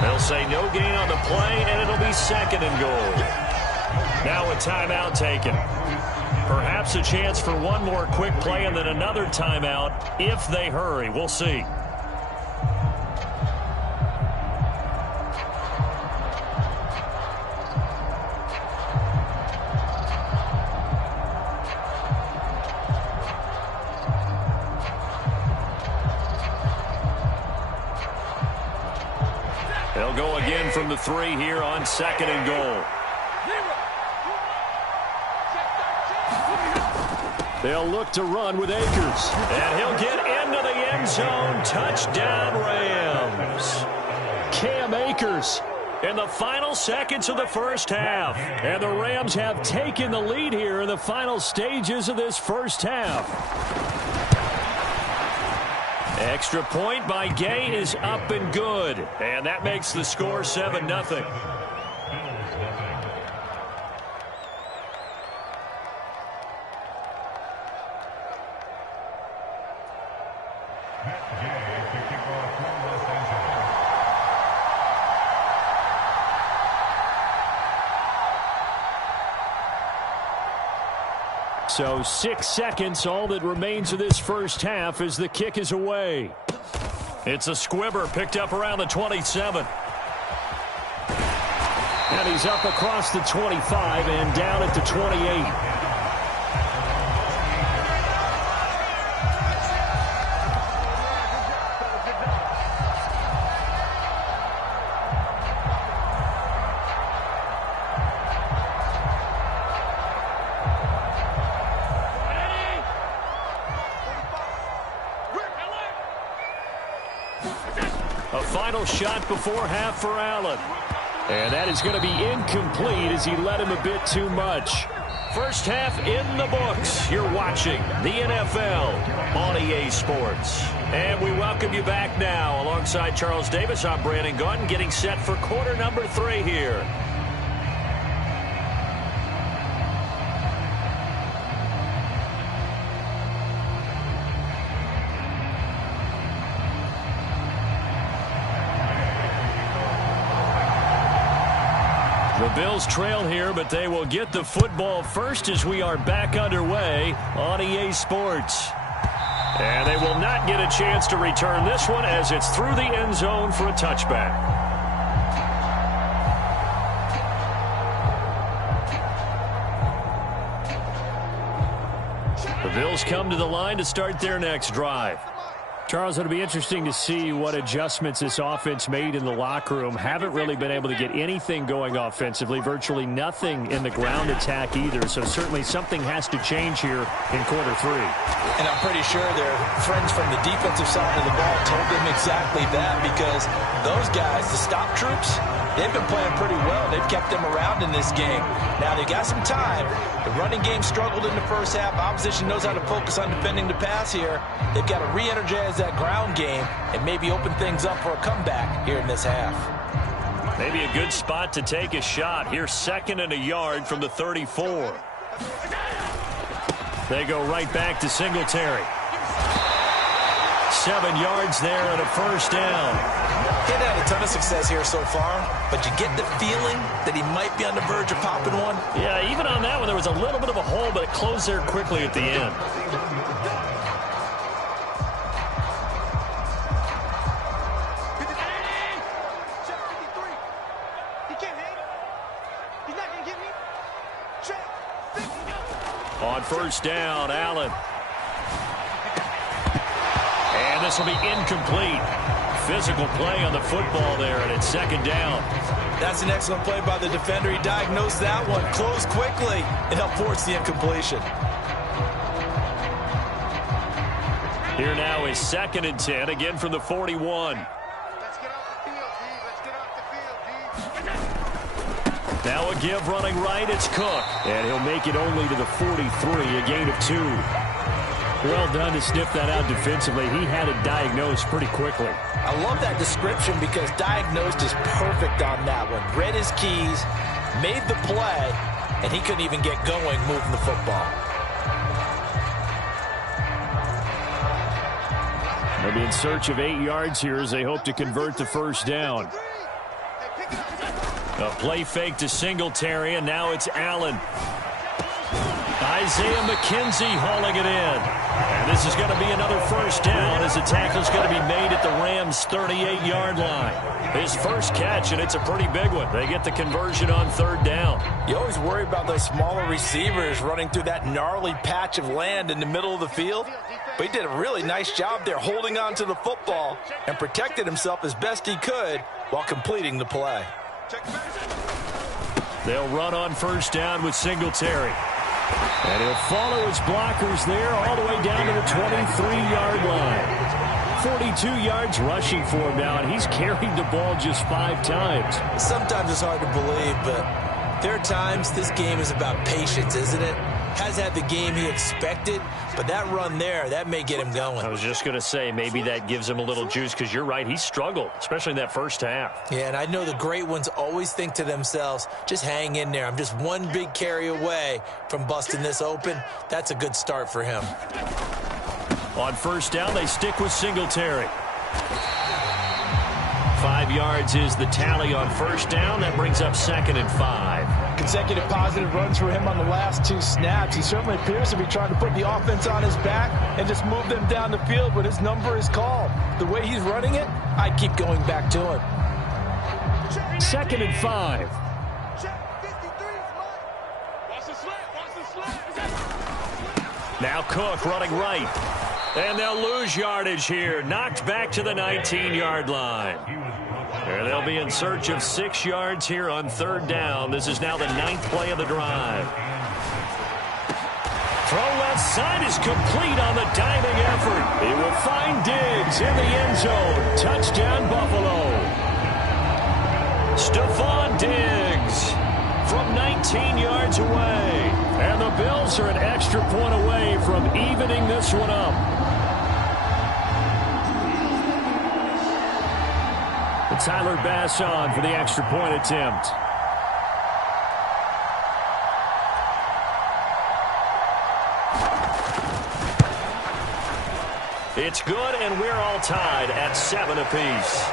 They'll say no gain on the play, and it'll be 2nd and goal. Now a timeout taken. Perhaps a chance for one more quick play and then another timeout if they hurry. We'll see. They'll go again from the 3 here on 2nd and goal. They'll look to run with Akers. And he'll get into the end zone. Touchdown, Rams. Cam Akers In the final seconds of the first half. And the Rams have taken the lead here in the final stages of this first half. Extra point by Gay is up and good. And that makes the score 7-0. So 6 seconds, all that remains of this first half as the kick is away. It's a squibber picked up around the 27. And he's up across the 25 and down at the 28. Final shot before half for Allen. And that is going to be incomplete as he led him a bit too much. First half in the books. You're watching the NFL on EA Sports. And we welcome you back now. Alongside Charles Davis, I'm Brandon Gaudin, getting set for quarter number 3 here. The Bills trail here, but they will get the football first as we are back underway on EA Sports. And they will not get a chance to return this one as it's through the end zone for a touchback. The Bills come to the line to start their next drive. Charles, it'll be interesting to see what adjustments this offense made in the locker room. Haven't really been able to get anything going offensively, virtually nothing in the ground attack either. So certainly something has to change here in quarter 3. And I'm pretty sure their friends from the defensive side of the ball told them exactly that, because those guys, the stop troops, they've been playing pretty well. They've kept them around in this game. Now, they got some time. The running game struggled in the first half. Opposition knows how to focus on defending the pass here. They've got to re-energize that ground game and maybe open things up for a comeback here in this half. Maybe a good spot to take a shot. Here's 2nd and a yard from the 34. They go right back to Singletary. 7 yards there and a first down. He hasn't had a ton of success here so far, but you get the feeling that he might be on the verge of popping one. Yeah, even on that one, there was a little bit of a hole, but it closed there quickly at the end. On first down, Allen. And this will be incomplete. Physical play on the football there, and it's 2nd down. That's an excellent play by the defender. He diagnosed that one, closed quickly, and helped force the incompletion. Here now is 2nd and 10, again from the 41. Let's get off the field, D. Let's get off the field, D. Now a give running right, it's Cook. And he'll make it only to the 43, a gain of 2. Well done to sniff that out defensively. He had it diagnosed pretty quickly. I love that description because diagnosed is perfect on that one. Read his keys, made the play, and he couldn't even get going moving the football. They'll be in search of 8 yards here as they hope to convert the first down. A play fake to Singletary, and now it's Allen. Isaiah McKenzie hauling it in. And this is going to be another first down as the tackle's going to be made at the Rams' 38-yard line. His first catch, and it's a pretty big one. They get the conversion on 3rd down. You always worry about those smaller receivers running through that gnarly patch of land in the middle of the field. But he did a really nice job there holding on to the football and protected himself as best he could while completing the play. They'll run on first down with Singletary. And he'll follow his blockers there all the way down to the 23-yard line. 42 yards rushing for him now, and he's carried the ball just 5 times. Sometimes it's hard to believe, but there are times this game is about patience, isn't it? Has had the game he expected, but that run there, that may get him going. I was just going to say, maybe that gives him a little juice, because you're right, he struggled, especially in that first half. Yeah, and I know the great ones always think to themselves, just hang in there. I'm just one big carry away from busting this open. That's a good start for him. On first down, they stick with Singletary. 5 yards is the tally on first down. That brings up 2nd and 5. Consecutive positive runs for him on the last 2 snaps. He certainly appears to be trying to put the offense on his back and just move them down the field when his number is called. The way he's running it, I'd keep going back to him. 2nd and 5. Now Cook running right. And they'll lose yardage here. Knocked back to the 19-yard line. And they'll be in search of 6 yards here on 3rd down. This is now the 9th play of the drive. Throw left side is complete on the diving effort. He will find Diggs in the end zone. Touchdown, Buffalo. Stephon Diggs from 19 yards away. And the Bills are an extra point away from evening this one up. Tyler Bass on for the extra point attempt. It's good, and we're all tied at 7 apiece.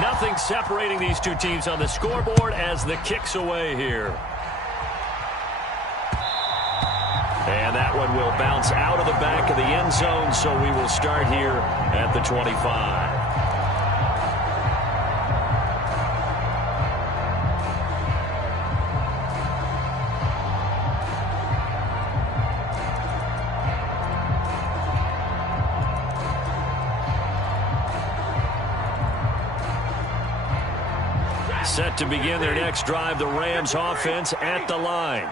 Nothing separating these two teams on the scoreboard as the kick's away here. And that one will bounce out of the back of the end zone, so we will start here at the 25. Set to begin their next drive, the Rams offense at the line.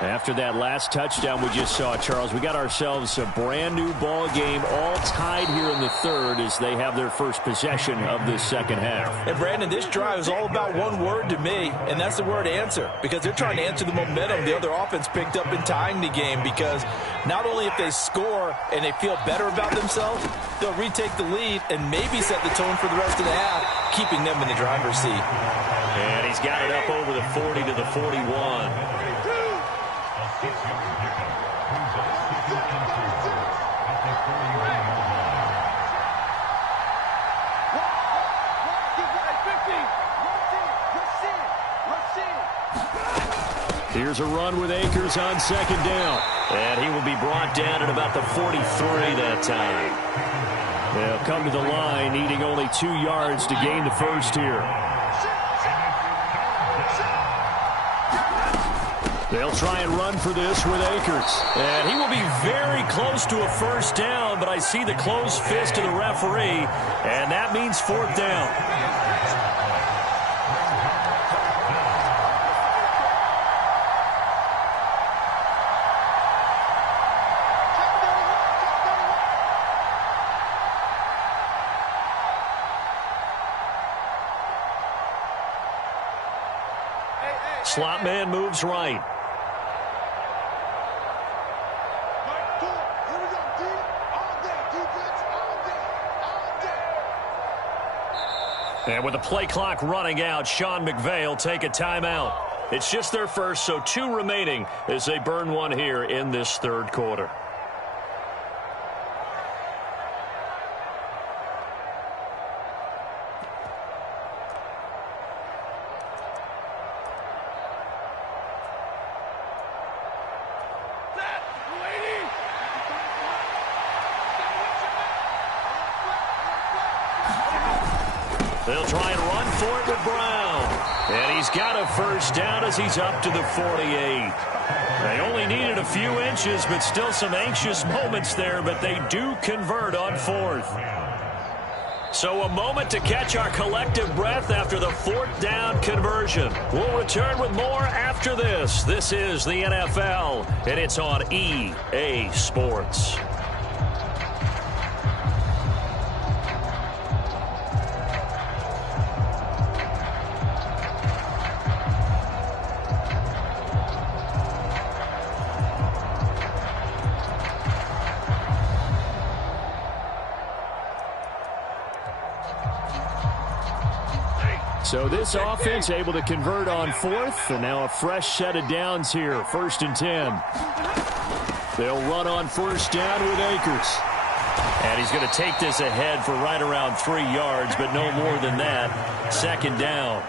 After that last touchdown we just saw, Charles, we got ourselves a brand new ball game, all tied here in the third as they have their first possession of this second half. And Brandon, this drive is all about one word to me, and that's the word answer, because they're trying to answer the momentum the other offense picked up in tying the game, because not only if they score and they feel better about themselves, they'll retake the lead and maybe set the tone for the rest of the half, keeping them in the driver's seat. And he's got it up over the 40 to the 41. Here's a run with Akers on second down. And he will be brought down at about the 43 that time. They'll come to the line, needing only 2 yards to gain the first here. They'll try and run for this with Akers. And he will be very close to a first down, but I see the closed fist of the referee, and that means fourth down. Slot man moves right. And with the play clock running out, Sean McVay will take a timeout. It's just their first, so 2 remaining as they burn one here in this third quarter. They'll try and run for it with Brown. And he's got a first down as he's up to the 48. They only needed a few inches, but still some anxious moments there, but they do convert on fourth. So a moment to catch our collective breath after the fourth down conversion. We'll return with more after this. This is the NFL, and it's on EA Sports. So this offense able to convert on fourth, and now a fresh set of downs here, 1st and 10. They'll run on first down with Akers. And he's going to take this ahead for right around 3 yards, but no more than that. Second down.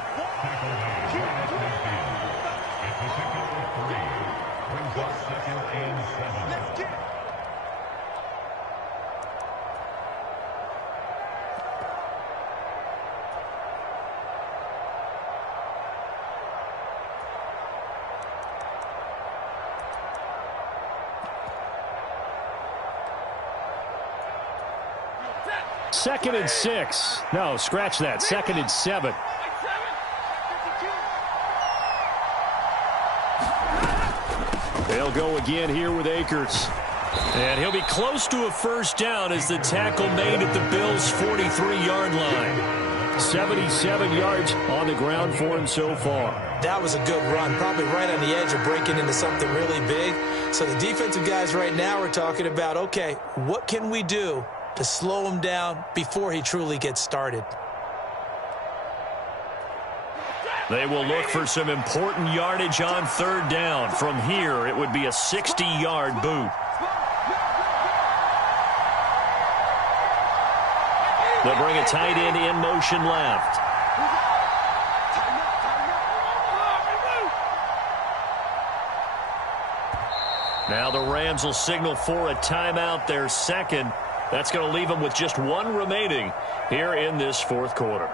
Second and 6. No, scratch that. 2nd and 7. They'll go again here with Akers. And he'll be close to a first down as the tackle made at the Bills' 43-yard line. 77 yards on the ground for him so far. That was a good run, probably right on the edge of breaking into something really big. So the defensive guys right now are talking about, okay, what can we do to slow him down before he truly gets started? They will look for some important yardage on third down. From here, it would be a 60-yard boot. They'll bring a tight end in motion left. Now the Rams will signal for a timeout, their second. That's going to leave them with just 1 remaining here in this fourth quarter.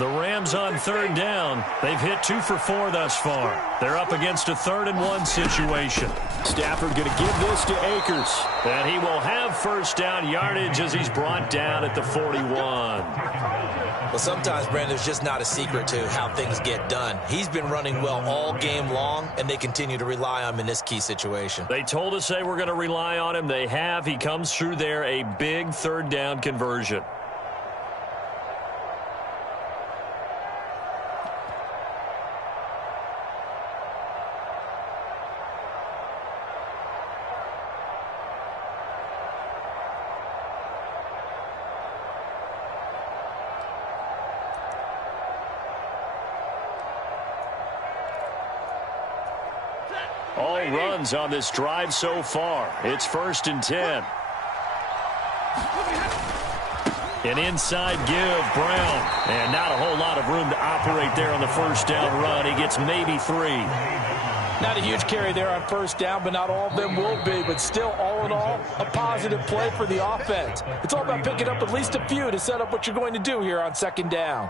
The Rams on third down. They've hit 2 for 4 thus far. They're up against a 3rd-and-1 situation. Stafford going to give this to Akers. And he will have first down yardage as he's brought down at the 41. Well, sometimes, Brandon, there's just not a secret to how things get done. He's been running well all game long, and they continue to rely on him in this key situation. They told us they were going to rely on him. They have. He comes through there, a big 3rd down conversion. All runs on this drive so far. It's 1st and 10. An inside give, Brown. And not a whole lot of room to operate there on the 1st down run. He gets maybe 3. Not a huge carry there on 1st down, but not all of them will be. But still, all in all, a positive play for the offense. It's all about picking up at least a few to set up what you're going to do here on 2nd down.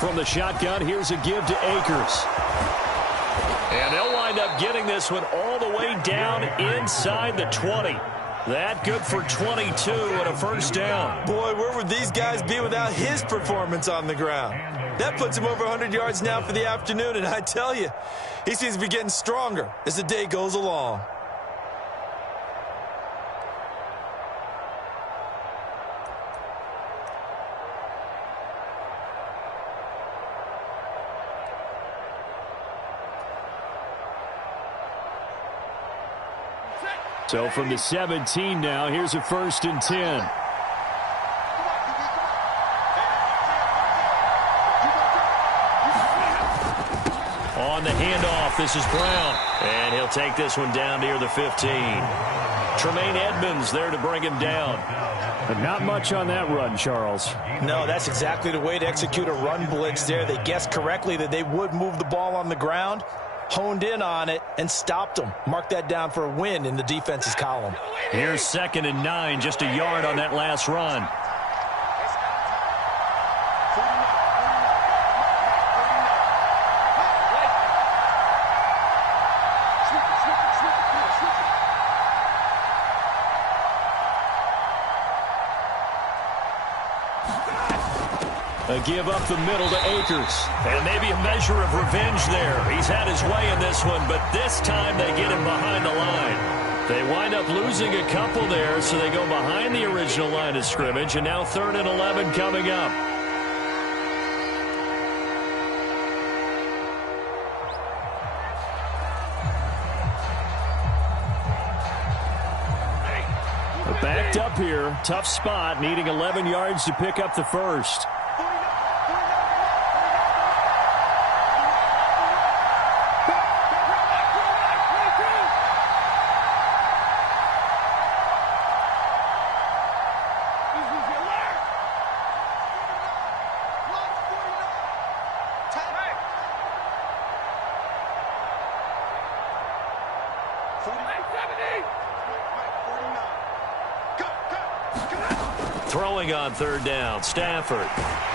From the shotgun, here's a give to Akers. And they'll wind up getting this one all the way down inside the 20. That good for 22 and a 1st down. Boy, where would these guys be without his performance on the ground? That puts him over 100 yards now for the afternoon, and I tell you, he seems to be getting stronger as the day goes along. So from the 17 now, here's a 1st and 10. On the handoff, this is Brown. And he'll take this one down near the 15. Tremaine Edmonds there to bring him down. But not much on that run, Charles. No, that's exactly the way to execute a run blitz there. They guessed correctly that they would move the ball on the ground, honed in on it, and stopped them. Mark that down for a win in the defense's column. Here's 2nd and 9, just a yard on that last run. A give up the middle to Akers. And maybe a measure of revenge there. He's had his way in this one, but this time they get him behind the line. They wind up losing a couple there, so they go behind the original line of scrimmage, and now 3rd and 11 coming up. Backed up here, tough spot, needing 11 yards to pick up the 1st. Throwing on 3rd down, Stafford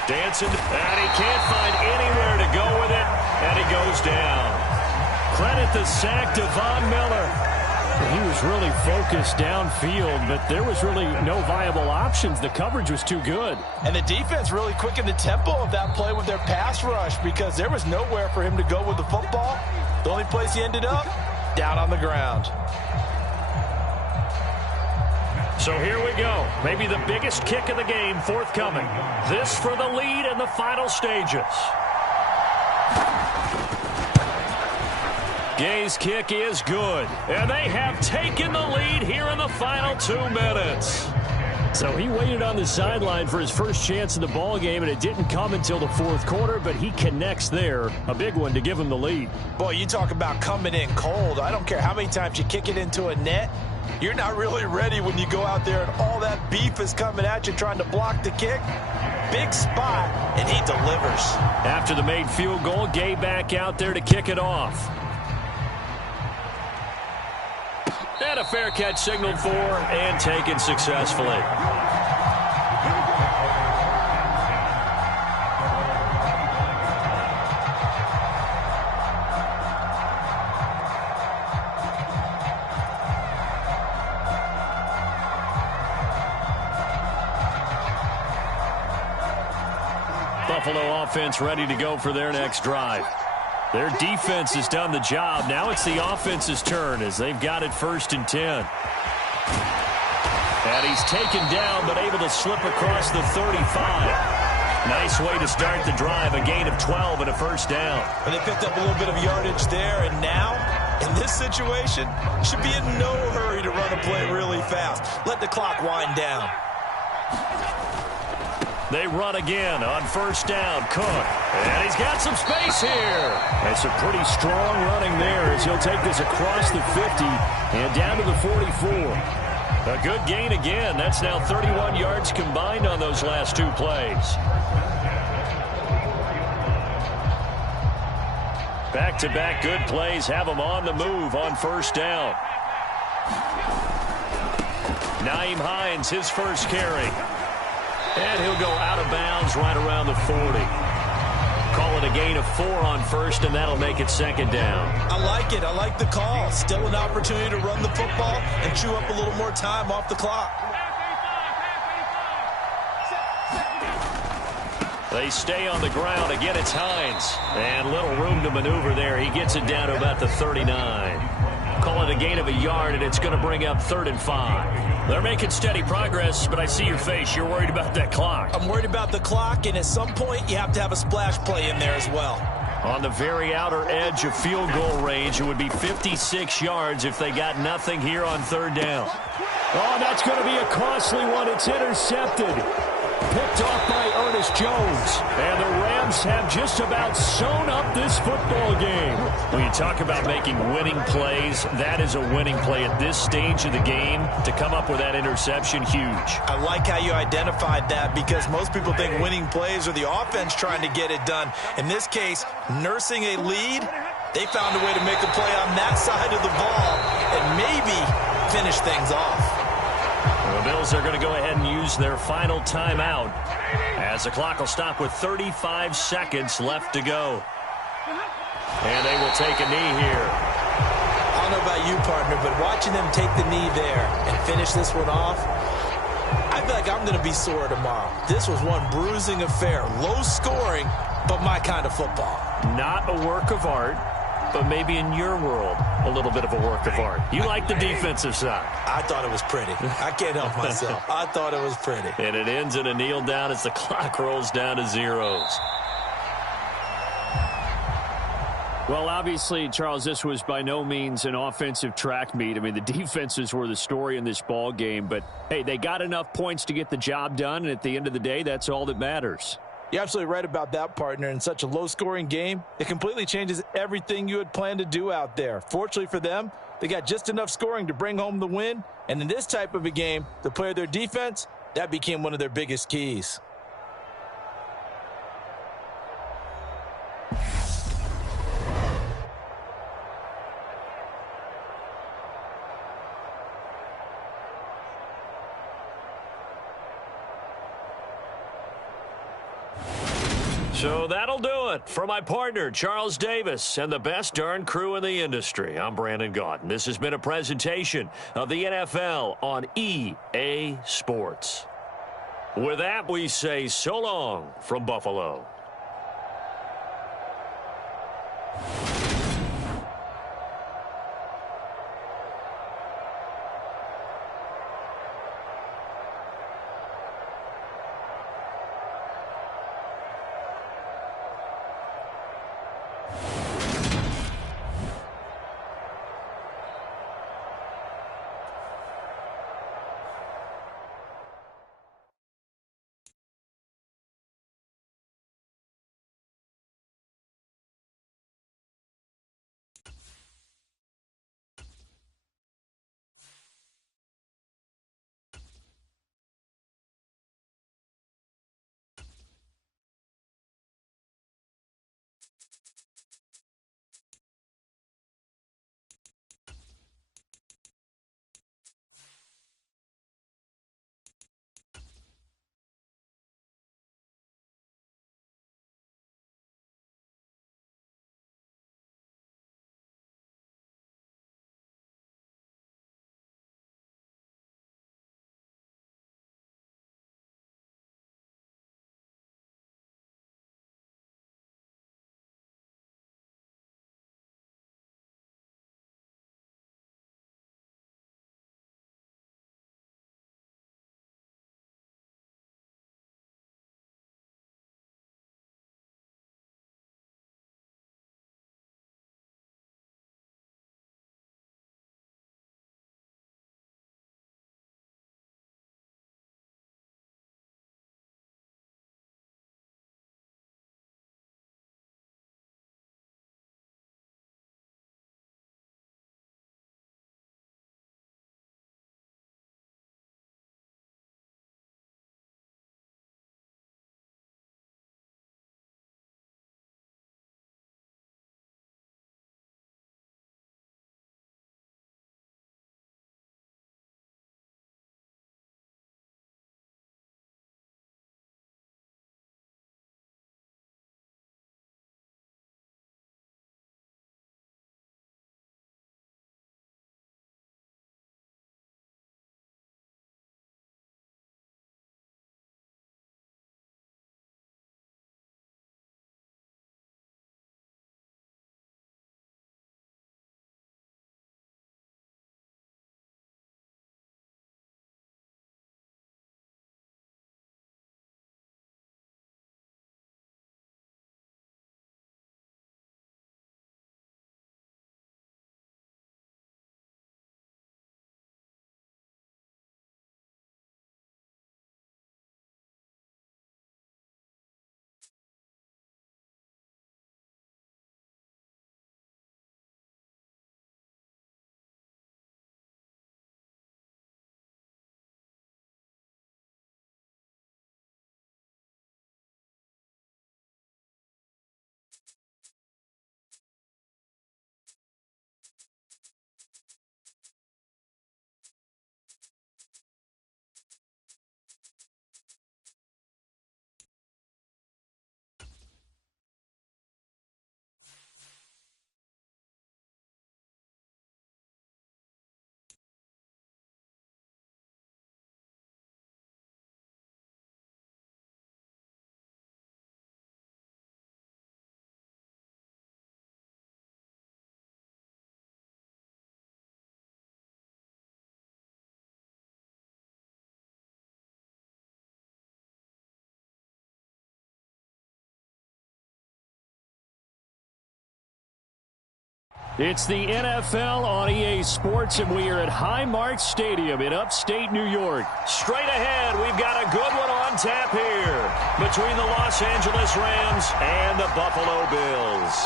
dancing, and he can't find anywhere to go with it, and he goes down. Credit the sack to Von Miller. He was really focused downfield, but there was really no viable options. The coverage was too good. And the defense really quickened the tempo of that play with their pass rush because there was nowhere for him to go with the football. The only place he ended up, down on the ground. So here we go. Maybe the biggest kick of the game forthcoming. This for the lead in the final stages. Gay's kick is good. And they have taken the lead here in the final 2 minutes. So he waited on the sideline for his first chance in the ball game, and it didn't come until the fourth quarter, but he connects there. A big one to give him the lead. Boy, you talk about coming in cold. I don't care how many times you kick it into a net. You're not really ready when you go out there and all that beef is coming at you trying to block the kick. Big spot, and he delivers. After the made field goal, Gay back out there to kick it off. And a fair catch signaled for and taken successfully. Buffalo offense ready to go for their next drive. Their defense has done the job. Now it's the offense's turn as they've got it 1st and 10. And he's taken down but able to slip across the 35. Nice way to start the drive, a gain of 12 and a first down. And they picked up a little bit of yardage there, and now, in this situation, should be in no hurry to run a play really fast. Let the clock wind down. They run again on 1st down. Cook. And he's got some space here. That's a pretty strong running there as he'll take this across the 50 and down to the 44. A good gain again. That's now 31 yards combined on those last 2 plays. Back-to-back good plays have him on the move on 1st down. Nyheim Hines, his first carry. And he'll go out of bounds right around the 40. Call it a gain of 4 on 1st, and that'll make it 2nd down. I like it. I like the call. Still an opportunity to run the football and chew up a little more time off the clock. They stay on the ground. Again, it's Hines. And little room to maneuver there. He gets it down to about the 39. Call it a gain of a yard, and it's going to bring up 3rd and 5. They're making steady progress, but I see your face. You're worried about that clock. I'm worried about the clock, and at some point, you have to have a splash play in there as well. On the very outer edge of field goal range, it would be 56 yards if they got nothing here on 3rd down. Oh, that's going to be a costly one. It's intercepted. Picked off by Ernest Jones. And the Rams have just about sewn up this football game. When you talk about making winning plays, that is a winning play at this stage of the game. To come up with that interception, huge. I like how you identified that because most people think winning plays are the offense trying to get it done. In this case, nursing a lead, they found a way to make a play on that side of the ball and maybe finish things off. The Bills are going to go ahead and use their final timeout as the clock will stop with 35 seconds left to go. And they will take a knee here. I don't know about you, partner, but watching them take the knee there and finish this one off, I feel like I'm going to be sore tomorrow. This was one bruising affair. Low scoring, but my kind of football. Not a work of art, but maybe in your world, a little bit of a work of art. You like the defensive side. I thought it was pretty. I can't help myself. I thought it was pretty. And it ends in a kneel down as the clock rolls down to zeros. Well, obviously, Charles, this was by no means an offensive track meet. I mean, the defenses were the story in this ball game. But, hey, they got enough points to get the job done. And at the end of the day, that's all that matters. You're absolutely right about that, partner. In such a low-scoring game, it completely changes everything you had planned to do out there. Fortunately for them, they got just enough scoring to bring home the win. And in this type of a game, to play their defense, that became one of their biggest keys. So that'll do it for my partner, Charles Davis, and the best darn crew in the industry. I'm Brandon Gaudin. This has been a presentation of the NFL on EA Sports. With that, we say so long from Buffalo. It's the NFL on EA Sports, and we are at Highmark Stadium in upstate New York. Straight ahead, we've got a good one on tap here between the Los Angeles Rams and the Buffalo Bills.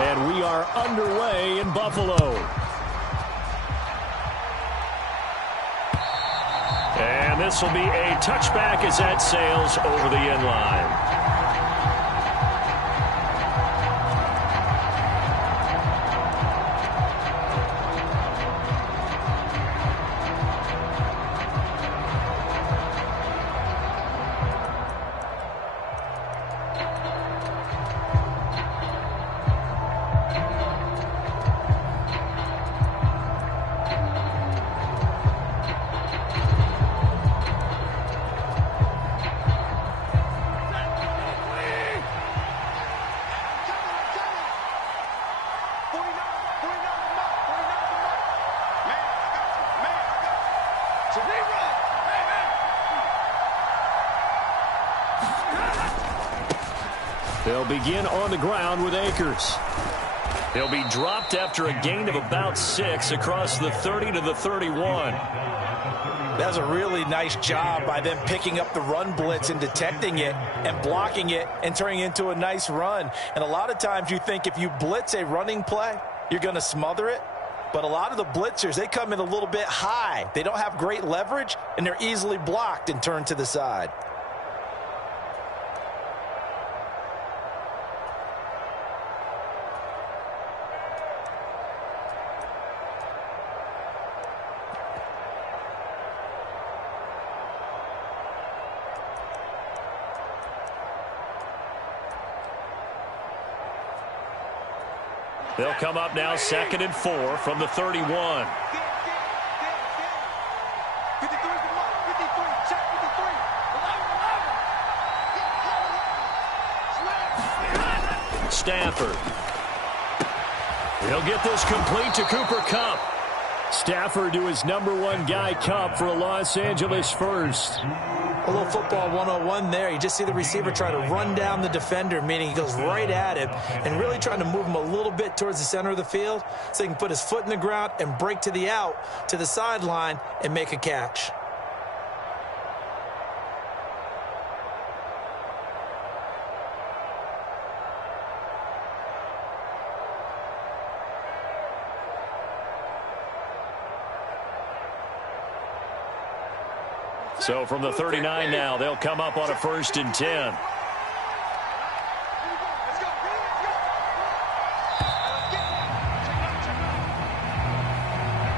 And we are underway in Buffalo. And this will be a touchback as that sails over the end line. They'll begin on the ground with Akers. He'll be dropped after a gain of about 6 across the 30 to the 31. That's a really nice job by them picking up the run blitz and detecting it and blocking it and turning it into a nice run. And a lot of times you think if you blitz a running play, you're going to smother it. But a lot of the blitzers, they come in a little bit high. They don't have great leverage, and they're easily blocked and turned to the side. They'll come up now 2nd and 4 from the 31. Stafford. He'll get this complete to Cooper Kupp. Stafford to his #1 guy, Kupp, for a Los Angeles first. A little football 101 there. You just see the receiver try to run down the defender, meaning he goes right at him and really trying to move him a little bit towards the center of the field so he can put his foot in the ground and break to the out, to the sideline, and make a catch. So from the 39 now, they'll come up on a 1st and 10.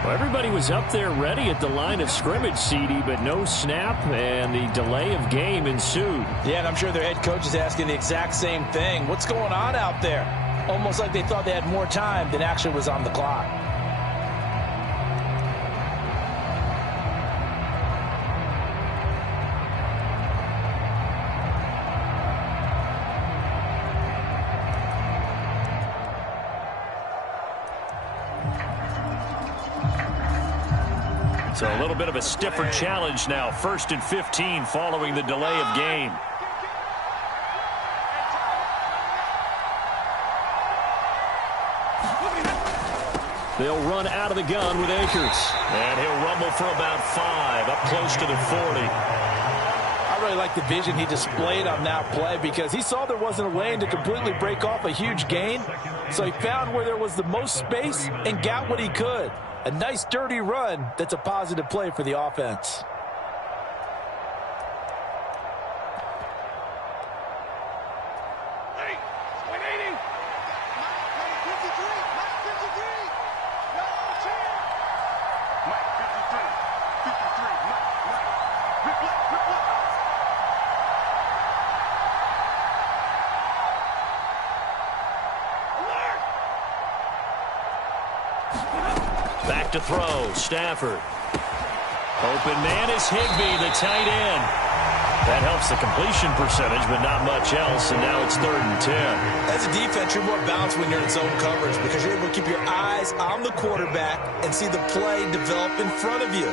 Well, everybody was up there ready at the line of scrimmage, CD, but no snap, and the delay of game ensued. Yeah, and I'm sure their head coach is asking the exact same thing. What's going on out there? Almost like they thought they had more time than actually was on the clock. So a little bit of a stiffer challenge now. 1st and 15 following the delay of game. They'll run out of the gun with Akers. And he'll rumble for about 5, up close to the 40. I really like the vision he displayed on that play because he saw there wasn't a lane to completely break off a huge gain. So he found where there was the most space and got what he could. A nice dirty run that's a positive play for the offense. Back to throw, Stafford. Open man is Higbee, the tight end. That helps the completion percentage, but not much else, and now it's 3rd and 10. As a defense, you're more balanced when you're in zone coverage because you're able to keep your eyes on the quarterback and see the play develop in front of you.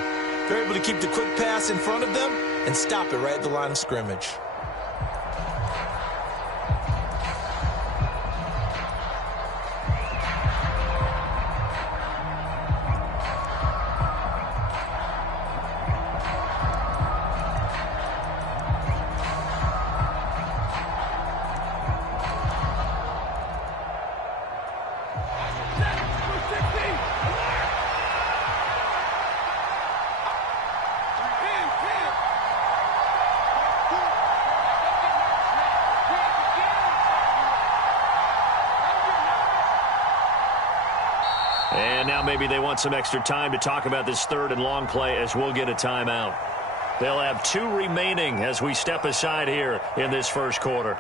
You're able to keep the quick pass in front of them and stop it right at the line of scrimmage. Now maybe they want some extra time to talk about this third and long play as we'll get a timeout. They'll have 2 remaining as we step aside here in this first quarter.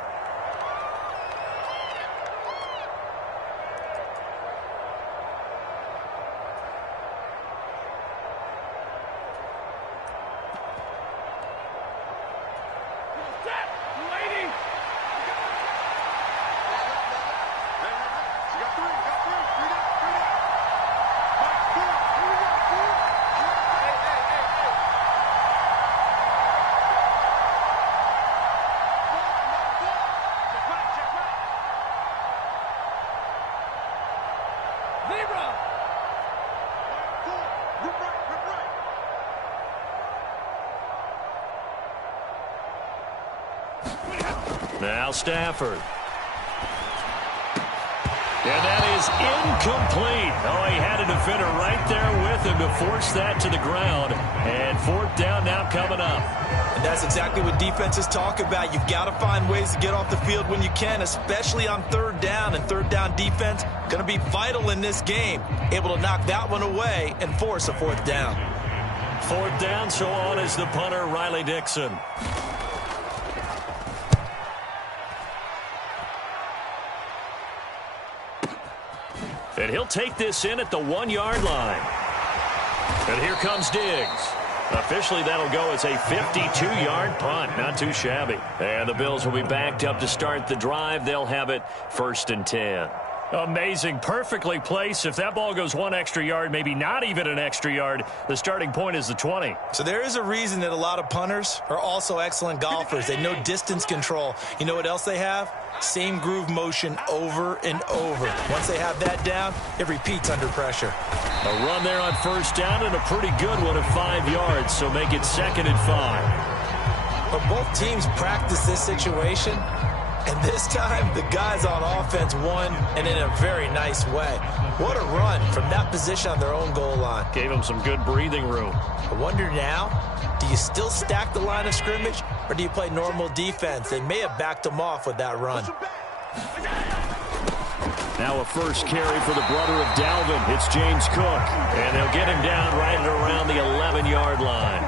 Now Stafford. And that is incomplete. Oh, he had a defender right there with him to force that to the ground. And 4th down now coming up. And that's exactly what defenses talk about. You've got to find ways to get off the field when you can, especially on 3rd down. And 3rd down defense going to be vital in this game. Able to knock that one away and force a 4th down. 4th down, so on is the punter, Riley Dixon. And he'll take this in at the 1-yard line. And here comes Diggs. Officially, that'll go as a 52-yard punt. Not too shabby. And the Bills will be backed up to start the drive. They'll have it 1st and 10. Amazing. Perfectly placed. If that ball goes 1 extra yard, maybe not even an extra yard, the starting point is the 20. So there is a reason that a lot of punters are also excellent golfers. They know distance control. You know what else they have? Same groove motion over and over. Once they have that down, it repeats under pressure. A run there on 1st down and a pretty good one at 5 yards, so make it 2nd and 5. But both teams practice this situation, and this time the guys on offense won, and in a very nice way. What a run from that position on their own goal line. Gave them some good breathing room. I wonder now, do you still stack the line of scrimmage, or do you play normal defense? They may have backed them off with that run. Now a first carry for the brother of Dalvin. It's James Cook. And they'll get him down right at around the 11-yard line.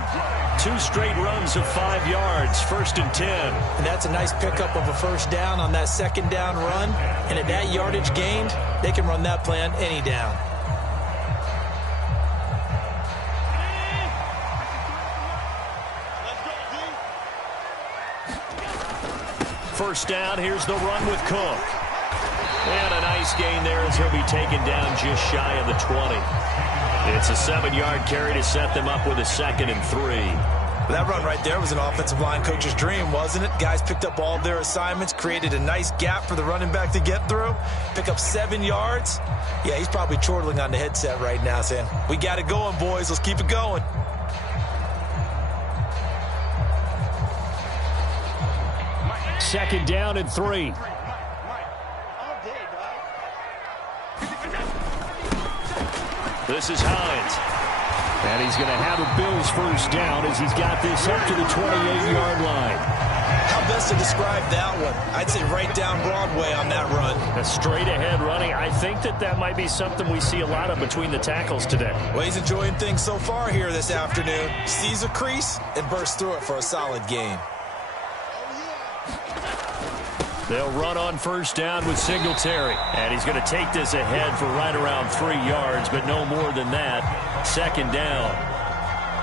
2 straight runs of 5 yards, 1st and 10. And that's a nice pickup of a 1st down on that 2nd down run. And at that yardage gained, they can run that play on any down. First down, here's the run with Cook. And a nice gain there as he'll be taken down just shy of the 20. It's a 7-yard carry to set them up with a 2nd and 3. That run right there was an offensive line coach's dream, wasn't it? Guys picked up all their assignments, created a nice gap for the running back to get through, pick up 7 yards. Yeah, he's probably chortling on the headset right now saying, we got it going, boys. Let's keep it going. Second down and 3. This is Hines. And he's going to have a Bills first down as he's got this up to the 28-yard line. How best to describe that one? I'd say right down Broadway on that run. A straight-ahead running. I think that might be something we see a lot of between the tackles today. Well, he's enjoying things so far here this afternoon. Sees a crease and bursts through it for a solid gain. They'll run on 1st down with Singletary. And he's going to take this ahead for right around 3 yards, but no more than that. 2nd down.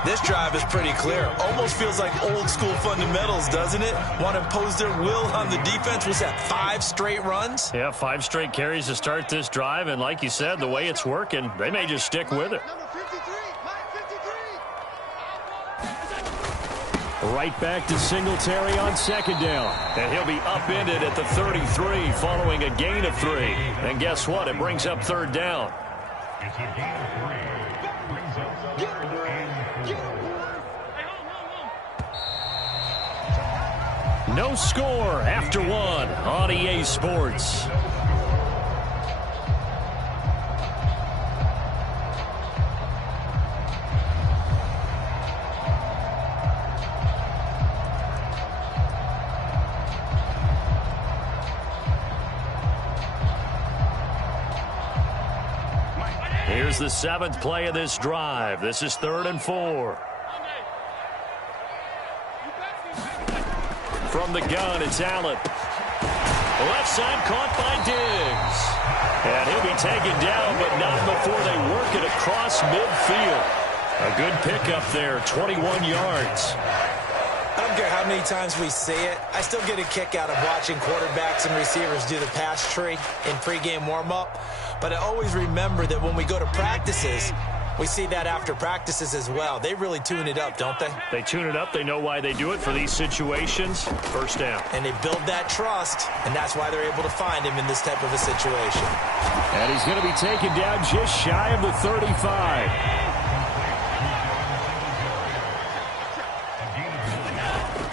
This drive is pretty clear. Almost feels like old school fundamentals, doesn't it? Want to impose their will on the defense. Was that 5 straight runs? Yeah, 5 straight carries to start this drive. And like you said, the way it's working, they may just stick with it. Right back to Singletary on 2nd down. And he'll be upended at the 33 following a gain of 3. And guess what? It brings up 3rd down. No score after 1 on EA Sports. the 7th play of this drive. This is 3rd and 4. From the gun, it's Allen. Left side caught by Diggs. And he'll be taken down, but not before they work it across midfield. A good pickup there, 21 yards. I don't care how many times we see it. I still get a kick out of watching quarterbacks and receivers do the pass tree in pregame warm-up. But I always remember that when we go to practices, we see that after practices as well. They really tune it up, don't they? They tune it up. They know why they do it for these situations. First down. And they build that trust, and that's why they're able to find him in this type of a situation. And he's going to be taken down just shy of the 35.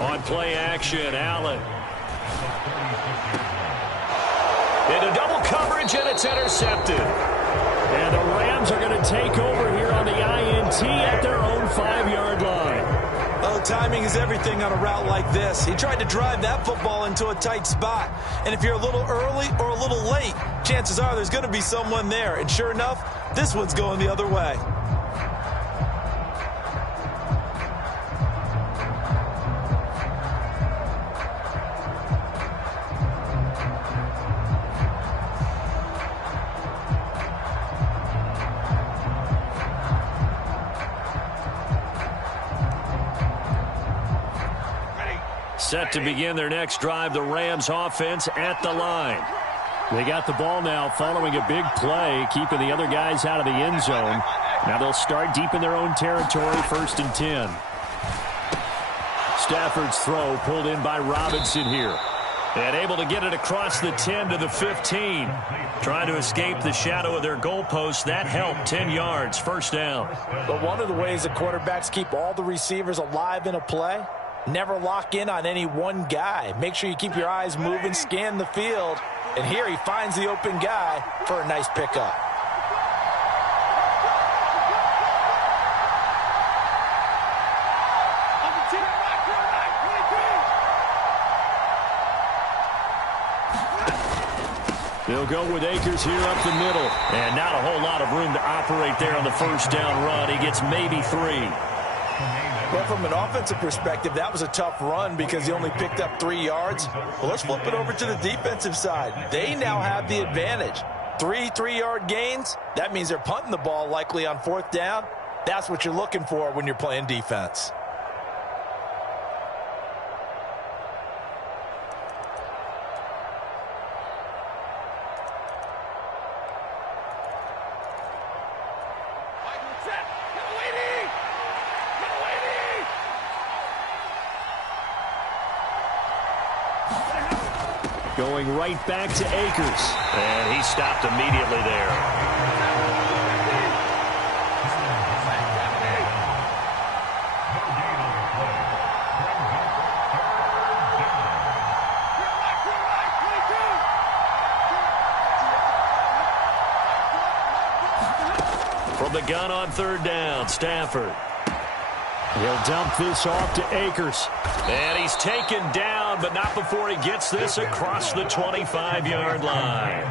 On play action, Allen. Into double coverage, and it's intercepted. And the Rams are going to take over here on the INT at their own 5-yard line. Oh, timing is everything on a route like this. He tried to drive that football into a tight spot. And if you're a little early or a little late, chances are there's going to be someone there. And sure enough, this one's going the other way. Set to begin their next drive, the Rams offense at the line. They got the ball now following a big play, keeping the other guys out of the end zone. Now they'll start deep in their own territory, 1st and 10. Stafford's throw pulled in by Robinson here. And able to get it across the 10 to the 15. Trying to escape the shadow of their goalpost. That helped. 10 yards, 1st down. But one of the ways the quarterbacks keep all the receivers alive in a play, never lock in on any one guy. Make sure you keep your eyes moving, scan the field. And here he finds the open guy for a nice pickup. They'll go with Akers here up the middle. And not a whole lot of room to operate there on the 1st down run. He gets maybe 3. Well, from an offensive perspective, that was a tough run because he only picked up 3 yards. Well, let's flip it over to the defensive side. They now have the advantage. 3 3-yard gains, that means they're punting the ball likely on 4th down. That's what you're looking for when you're playing defense. Going right back to Akers. And he stopped immediately there. From the gun on 3rd down, Stafford. He'll dump this off to Akers. And he's taken down, but not before he gets this across the 25-yard line.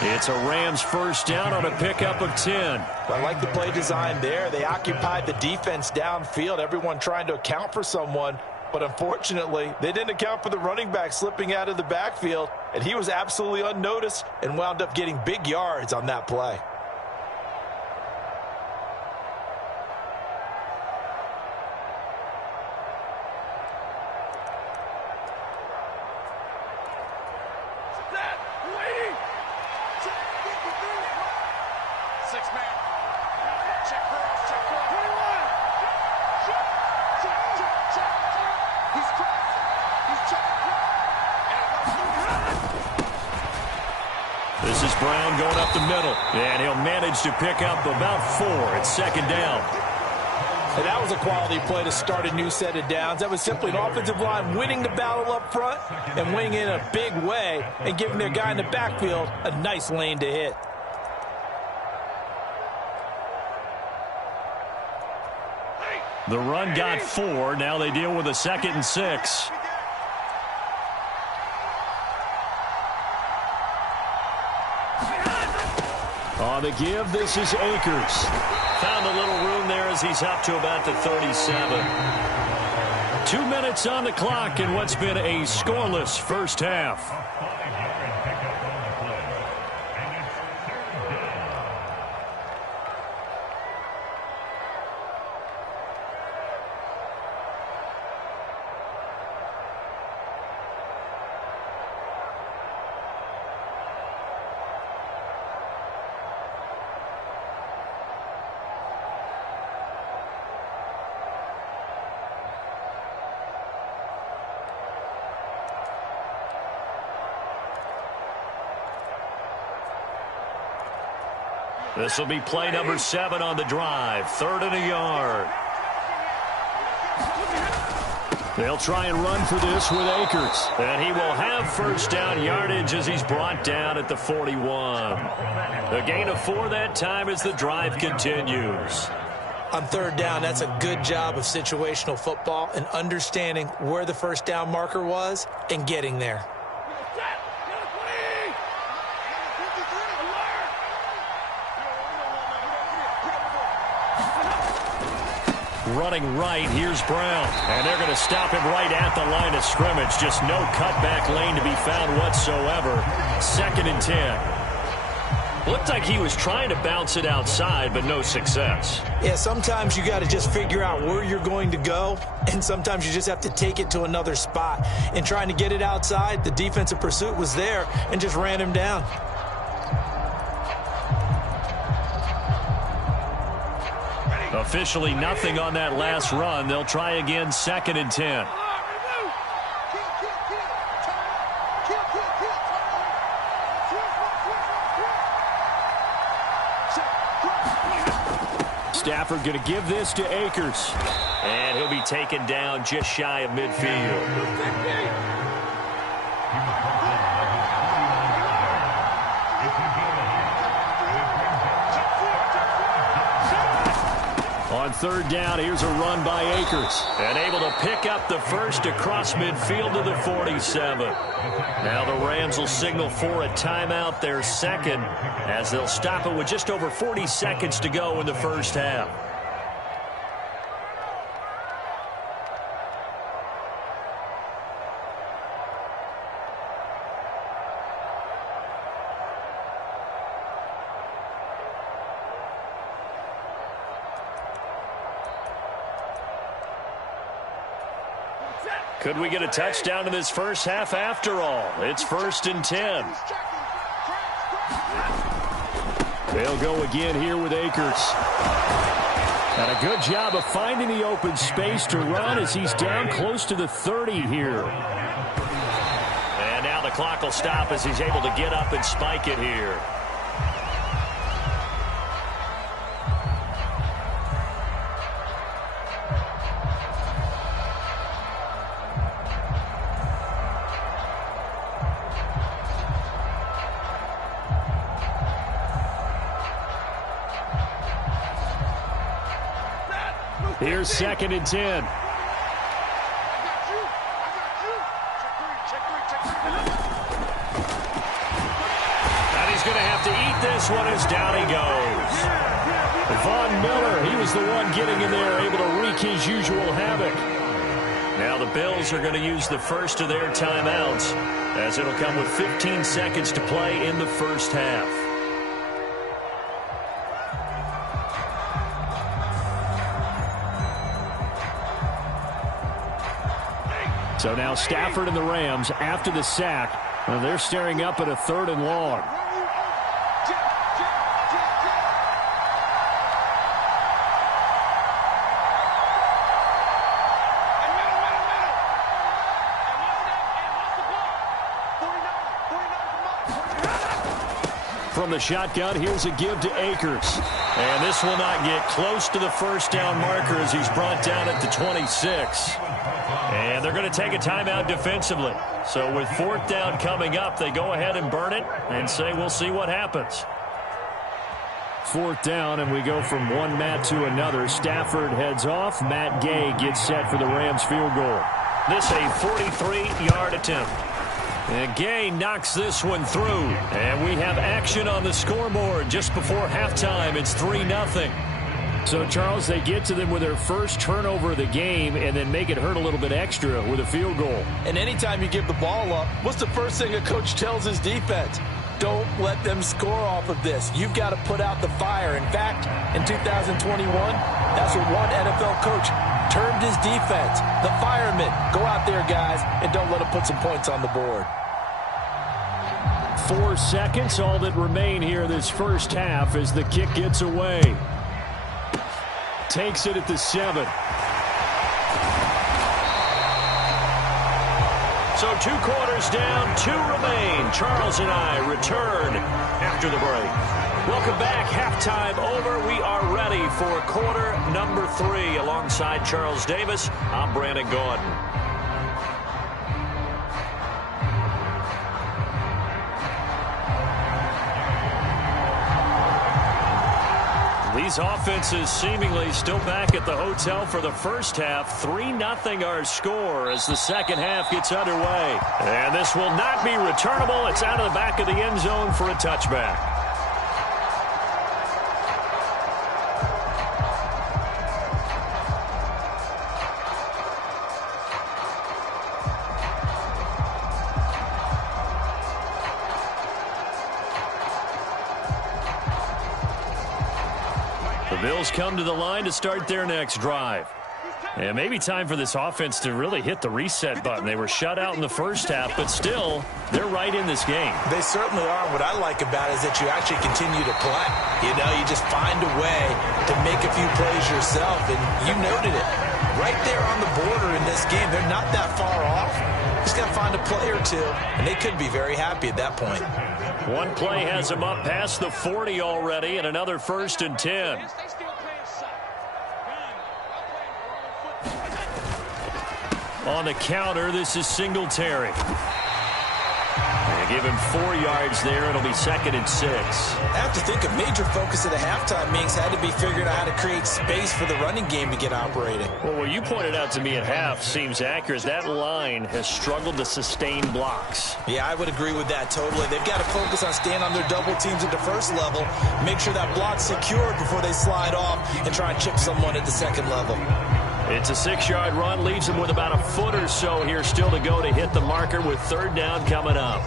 It's a Rams 1st down on a pickup of 10. I like the play design there. They occupied the defense downfield, everyone trying to account for someone. But unfortunately, they didn't account for the running back slipping out of the backfield, and he was absolutely unnoticed and wound up getting big yards on that play. This is Brown going up the middle, and he'll manage to pick up about 4 at 2nd down. And that was a quality play to start a new set of downs. That was simply an offensive line winning the battle up front and winning in a big way and giving their guy in the backfield a nice lane to hit. The run got 4. Now they deal with a 2nd and 6. On the give, this is Akers. Found a little room there as he's up to about the 37. 2 minutes on the clock in what's been a scoreless first half. This will be play number 7 on the drive. 3rd and a yard. They'll try and run for this with Akers. And he will have first down yardage as he's brought down at the 41. A gain of 4 that time as the drive continues. On 3rd down, that's a good job of situational football and understanding where the first down marker was and getting there. Running right, here's Brown. And they're going to stop him right at the line of scrimmage. Just no cutback lane to be found whatsoever. 2nd and 10. Looked like he was trying to bounce it outside, but no success. Yeah, sometimes you got to just figure out where you're going to go, and sometimes you just have to take it to another spot. And trying to get it outside, the defensive pursuit was there and just ran him down. Officially nothing on that last run. They'll try again, 2nd and 10. Stafford going to give this to Akers. And he'll be taken down just shy of midfield. On 3rd down, here's a run by Akers. And able to pick up the first across midfield to the 47. Now the Rams will signal for a timeout, their 2nd, as they'll stop it with just over 40 seconds to go in the first half. Could we get a touchdown in this first half after all? It's 1st and 10. They'll go again here with Akers. And a good job of finding the open space to run as he's down close to the 30 here. And now the clock will stop as he's able to get up and spike it here. Here's 2nd and 10. And he's going to have to eat this one as down he goes. Von Miller, he was the one getting in there, able to wreak his usual havoc. Now the Bills are going to use the first of their timeouts as it'll come with 15 seconds to play in the first half. So now Stafford and the Rams, after the sack, they're staring up at a 3rd and long. From the shotgun, here's a give to Akers. And this will not get close to the first down marker as he's brought down at the 26. And they're going to take a timeout defensively. So with 4th down coming up, they go ahead and burn it and say we'll see what happens. 4th down, and we go from one Matt to another. Stafford heads off. Matt Gay gets set for the Rams field goal. This a 43-yard attempt. And Gay knocks this one through. And we have action on the scoreboard just before halftime. It's 3-0. So, Charles, they get to them with their first turnover of the game and then make it hurt a little bit extra with a field goal. And anytime you give the ball up, what's the first thing a coach tells his defense? Don't let them score off of this. You've got to put out the fire. In fact, in 2021, that's what one NFL coach termed his defense. The firemen. Go out there, guys, and don't let them put some points on the board. 4 seconds, all that remain here this first half as the kick gets away. Takes it at the 7. So 2 quarters down, 2 remain. Charles and I return after the break. Welcome back. Halftime over. We are ready for quarter number 3. Alongside Charles Davis, I'm Brandon Gaudin. These offenses seemingly still back at the hotel for the first half. 3-0 our score as the second half gets underway. And this will not be returnable. It's out of the back of the end zone for a touchback. Bills come to the line to start their next drive. And maybe time for this offense to really hit the reset button. They were shut out in the first half, but still, they're right in this game. They certainly are. What I like about it is that you actually continue to play. You know, you just find a way to make a few plays yourself, and you noted it. Right there on the border in this game, they're not that far off. Just got to find a play or two, and they could be very happy at that point. One play has them up past the 40 already, and another 1st and 10. On the counter, this is Singletary. They give him 4 yards there. It'll be 2nd and 6. I have to think a major focus of the halftime meetings had to be figuring out how to create space for the running game to get operating. Well, what you pointed out to me at half seems accurate. That line has struggled to sustain blocks. Yeah, I would agree with that totally. They've got to focus on staying on their double teams at the first level, make sure that block's secured before they slide off and try and chip someone at the second level. It's a 6-yard run, leaves them with about a foot or so here still to go to hit the marker with 3rd down coming up.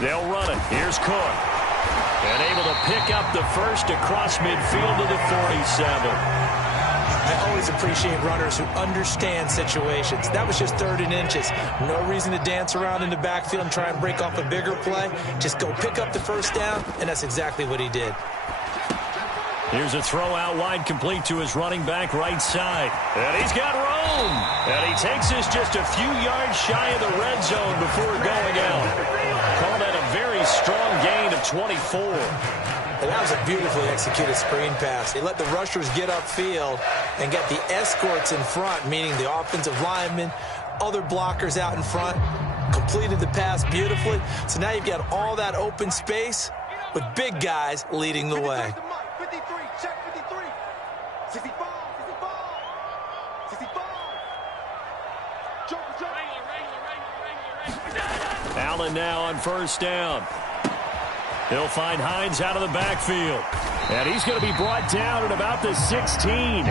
They'll run it. Here's Cook. And able to pick up the first across midfield to the 47. I always appreciate runners who understand situations. That was just 3rd and inches. No reason to dance around in the backfield and try and break off a bigger play. Just go pick up the first down, and that's exactly what he did. Here's a throw out wide, complete to his running back right side. And he's got room. And he takes us just a few yards shy of the red zone before going out. Call that a very strong gain of 24. And that was a beautifully executed screen pass. They let the rushers get upfield and get the escorts in front, meaning the offensive linemen, other blockers out in front, completed the pass beautifully. So now you've got all that open space with big guys leading the way. 53, check 53. 65, 65. Jump. Allen now on 1st down. He'll find Hines out of the backfield. And he's going to be brought down at about the 16.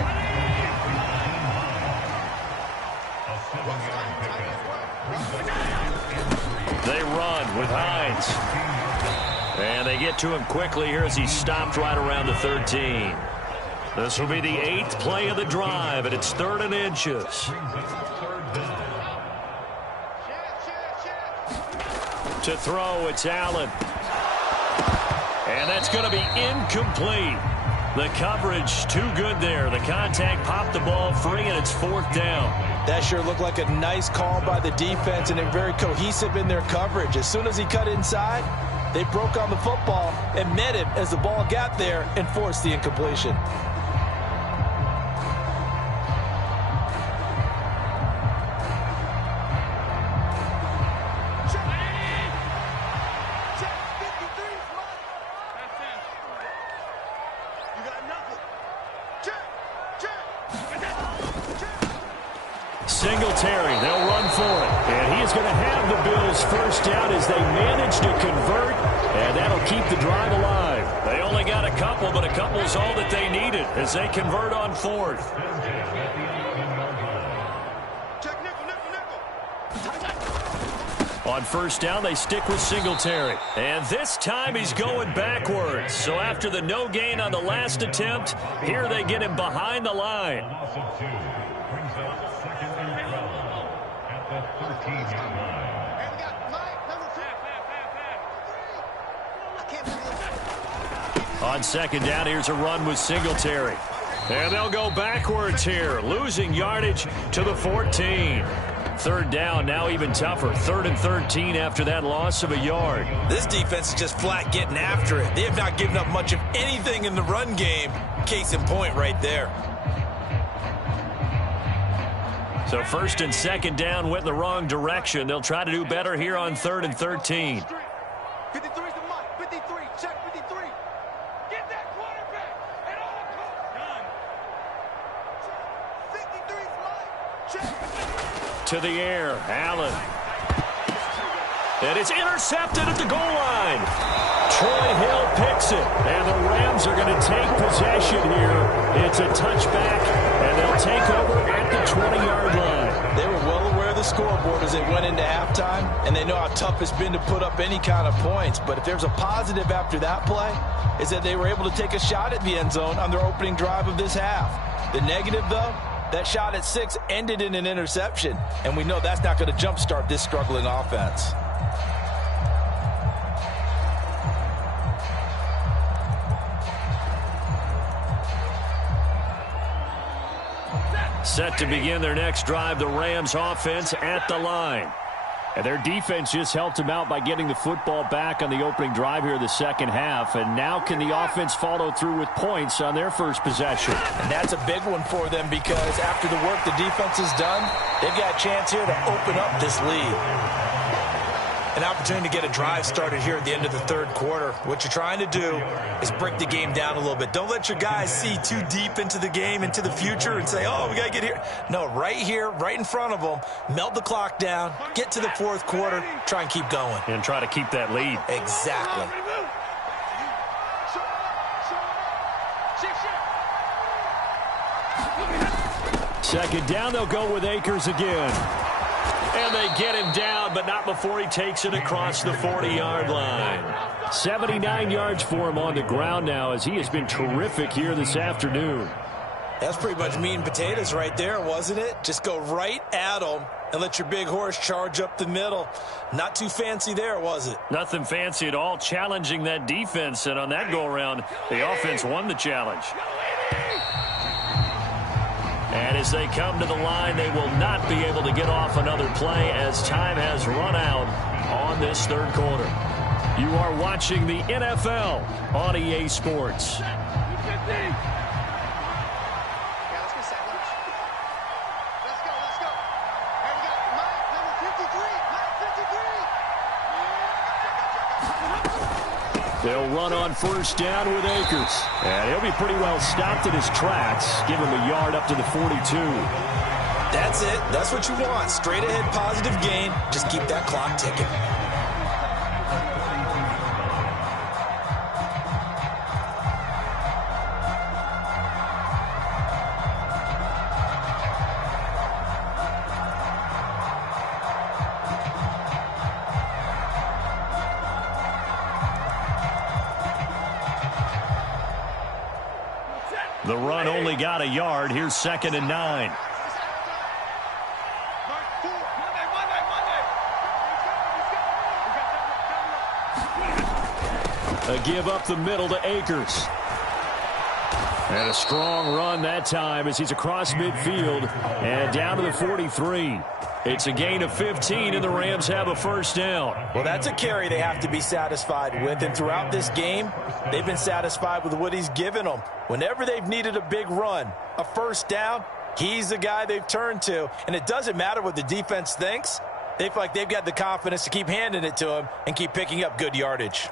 They run with Hines. And they get to him quickly here as he's stopped right around the 13. This will be the 8th play of the drive, and it's 3rd and inches. To throw, it's Allen. And that's going to be incomplete. The coverage too good there. The contact popped the ball free, and it's 4th down. That sure looked like a nice call by the defense, and they're very cohesive in their coverage. As soon as he cut inside, they broke on the football and met him as the ball got there and forced the incompletion. Singletary. They'll run for it. And he is going to have the Bills first down as they manage to convert, and that'll keep the drive alive. They only got a couple, but a couple is all that they needed as they convert on fourth. Check nickel, nickel, nickel. On first down, they stick with Singletary. And this time he's going backwards. So after the no gain on the last attempt, here they get him behind the line. On second down, here's a run with Singletary. And they'll go backwards here, losing yardage to the 14. Third down, now even tougher. 3rd and 13 after that loss of a yard. This defense is just flat getting after it. They have not given up much of anything in the run game. Case in point right there. So first and second down went in the wrong direction. They'll try to do better here on 3rd and 13. 53's the mark. 53. Check 53. Get that quarterback at all costs. 53's mine. Check. To the air, Allen. And it's intercepted at the goal line. Troy Hill picks it, and the Rams are going to take possession here. It's a touchback, and they'll take over at the 20-yard line. They were well aware of the scoreboard as they went into halftime, and they know how tough it's been to put up any kind of points. But if there's a positive after that play, is that they were able to take a shot at the end zone on their opening drive of this half. The negative, though, that shot at 6 ended in an interception, and we know that's not going to jumpstart this struggling offense. Set to begin their next drive, the Rams offense at the line. And their defense just helped them out by getting the football back on the opening drive here in the second half. And now can the offense follow through with points on their first possession? And that's a big one for them because after the work the defense has done, they've got a chance here to open up this lead. An opportunity to get a drive started here at the end of the third quarter. What you're trying to do is break the game down a little bit. Don't let your guys see too deep into the game, into the future, and say, oh, we got to get here. No, right here, right in front of them, melt the clock down, get to the fourth quarter, try and keep going. And try to keep that lead. Exactly. Second down, they'll go with Akers again. And they get him down, but not before he takes it across the 40-yard line. 79 yards for him on the ground now as he has been terrific here this afternoon. That's pretty much meat and potatoes right there, wasn't it? Just go right at them and let your big horse charge up the middle. Not too fancy there, was it? Nothing fancy at all, challenging that defense. And on that go-around, the offense won the challenge. And as they come to the line, they will not be able to get off another play as time has run out on this third quarter. You are watching the NFL on EA Sports. They'll run on first down with Akers. And he'll be pretty well stopped in his tracks. Give him a yard up to the 42. That's it. That's what you want. Straight ahead positive gain. Just keep that clock ticking. The run only got a yard. Here's 2nd and 9. A give up the middle to Akers. And a strong run that time as he's across midfield and down to the 43. It's a gain of 15, and the Rams have a first down. Well, that's a carry they have to be satisfied with. And throughout this game, they've been satisfied with what he's given them. Whenever they've needed a big run, a first down, he's the guy they've turned to. And it doesn't matter what the defense thinks. They feel like they've got the confidence to keep handing it to him and keep picking up good yardage.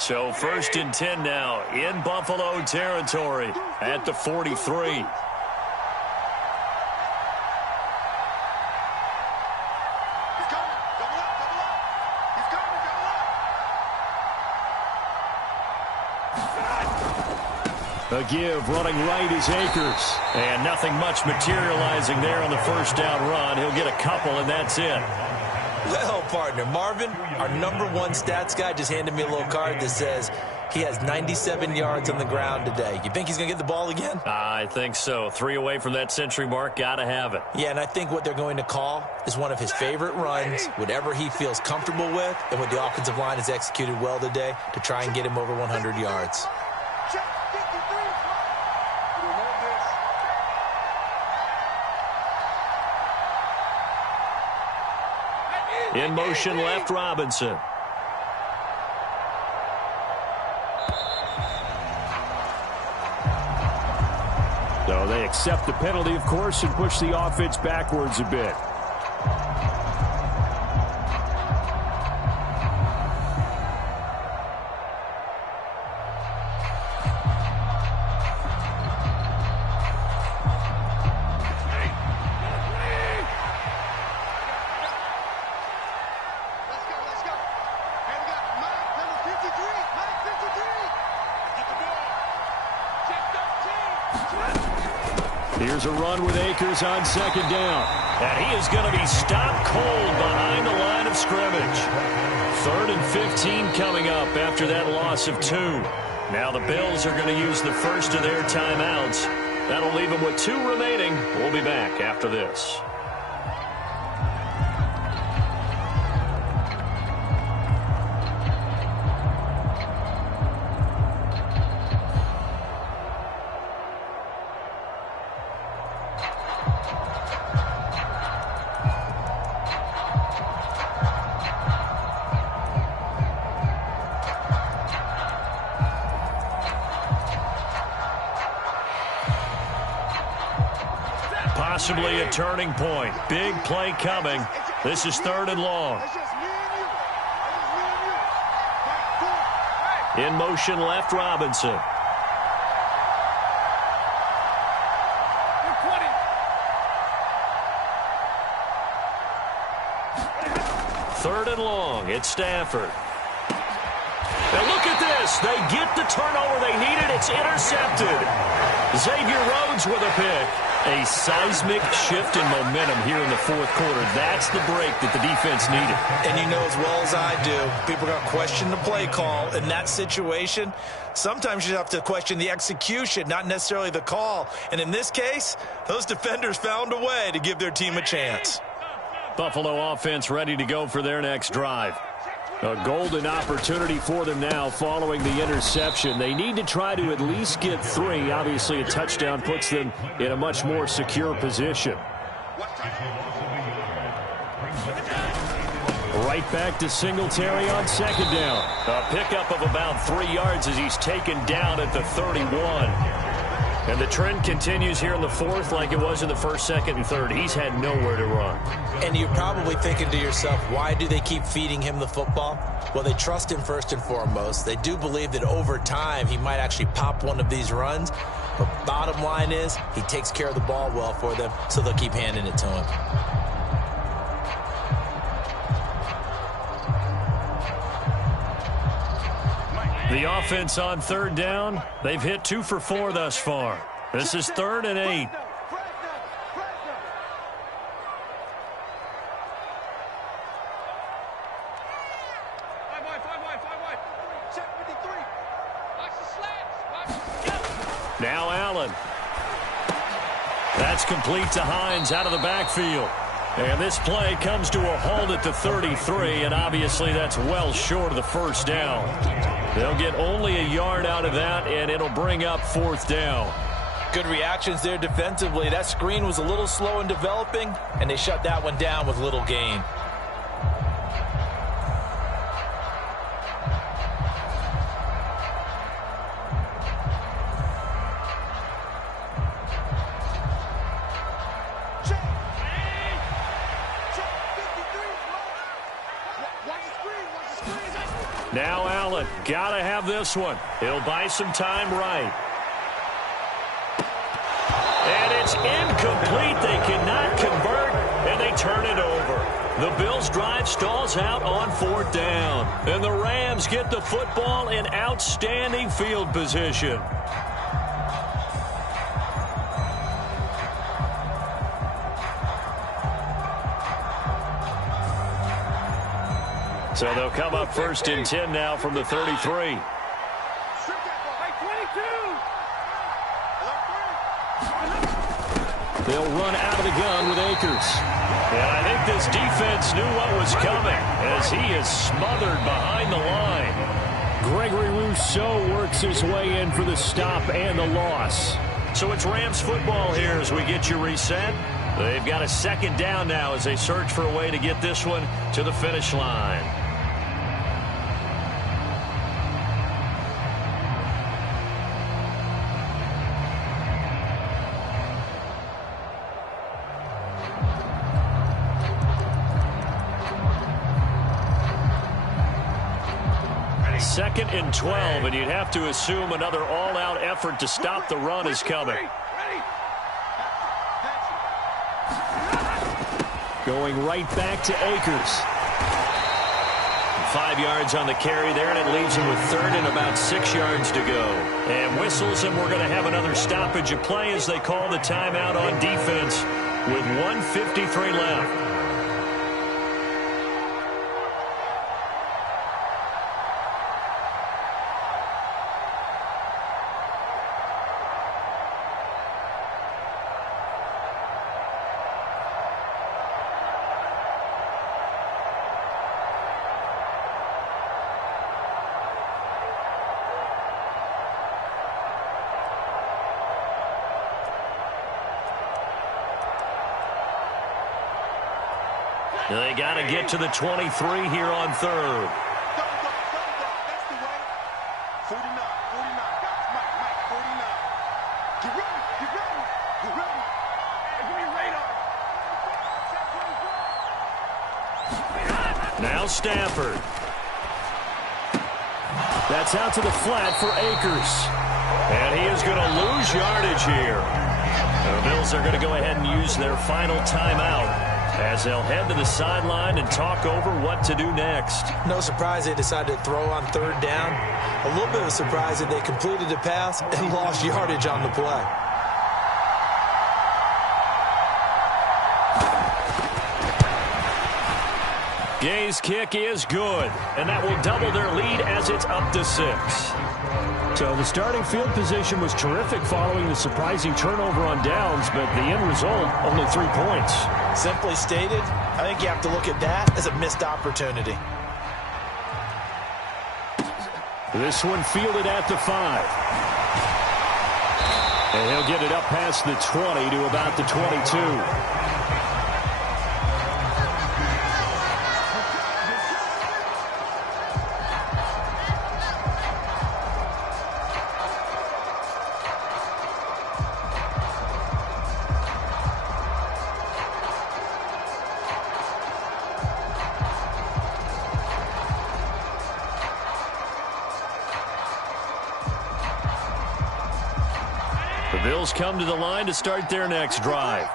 So 1st and 10 now in Buffalo territory at the 43. A give, running right is Akers. And nothing much materializing there on the first down run. He'll get a couple, and that's it. Well, partner, Marvin, our #1 stats guy just handed me a little card that says he has 97 yards on the ground today. You think he's going to get the ball again? I think so. 3 away from that century mark. Got to have it. Yeah, and I think what they're going to call is one of his favorite runs, whatever he feels comfortable with, and what the offensive line has executed well today to try and get him over 100 yards. In motion left, Robinson. So they accept the penalty, of course, and push the offense backwards a bit. Here's a run with Akers on 2nd down. And he is going to be stopped cold behind the line of scrimmage. 3rd and 15 coming up after that loss of 2. Now the Bills are going to use the first of their timeouts. That'll leave them with 2 remaining. We'll be back after this. Possibly a turning point. Big play coming. This is 3rd and long. In motion left, Robinson. Third and long. It's Stafford. Now look at this. They get the turnover they needed. It's intercepted. Xavier Rhodes with a pick. A seismic shift in momentum here in the 4th quarter. That's the break that the defense needed. And you know as well as I do, people are going to question the play call. In that situation, sometimes you have to question the execution, not necessarily the call. And in this case, those defenders found a way to give their team a chance. Buffalo offense ready to go for their next drive. A golden opportunity for them now following the interception. They need to try to at least get 3. Obviously, a touchdown puts them in a much more secure position. Right back to Singletary on 2nd down. A pickup of about 3 yards as he's taken down at the 31. And the trend continues here in the 4th like it was in the 1st, 2nd, and 3rd. He's had nowhere to run. And you're probably thinking to yourself, why do they keep feeding him the football? Well, they trust him first and foremost. They do believe that over time he might actually pop one of these runs. But bottom line is he takes care of the ball well for them, so they'll keep handing it to him. The offense on 3rd down, they've hit 2 for 4 thus far. This is 3rd and 8. Now Allen. That's complete to Hines out of the backfield. And this play comes to a halt at the 33, and obviously that's well short of the first down. They'll get only a yard out of that, and it'll bring up 4th down. Good reactions there defensively. That screen was a little slow in developing, and they shut that one down with little gain. Now Allen, gotta have this one. He'll buy some time right. And it's incomplete. They cannot convert, and they turn it over. The Bills' drive stalls out on 4th down. And the Rams get the football in outstanding field position. So they'll come up 1st and 10 now from the 33. They'll run out of the gun with Akers. And I think this defense knew what was coming as he is smothered behind the line. Gregory Rousseau works his way in for the stop and the loss. So it's Rams football here as we get you reset. They've got a 2nd down now as they search for a way to get this one to the finish line. Second and 12, and you'd have to assume another all-out effort to stop the run is coming. Going right back to Akers. 5 yards on the carry there, and it leaves him with 3rd and about 6 yards to go. And whistles, and we're going to have another stoppage of play as they call the timeout on defense with 1:53 left. They got to get to the 23 here on 3rd. That's the way. 49, guys. Mike, 49. Get ready. Give me radar. Now Stafford. That's out to the flat for Akers. And he is going to lose yardage here. The Bills are going to go ahead and use their final timeout as they'll head to the sideline and talk over what to do next. No surprise they decided to throw on 3rd down. A little bit of a surprise that they completed the pass and lost yardage on the play. Gay's kick is good, and that will double their lead as it's up to 6. So the starting field position was terrific following the surprising turnover on downs, but the end result, only 3 points. Simply stated, I think you have to look at that as a missed opportunity. This one fielded at the 5. And he'll get it up past the 20 to about the 22. Bills come to the line to start their next drive.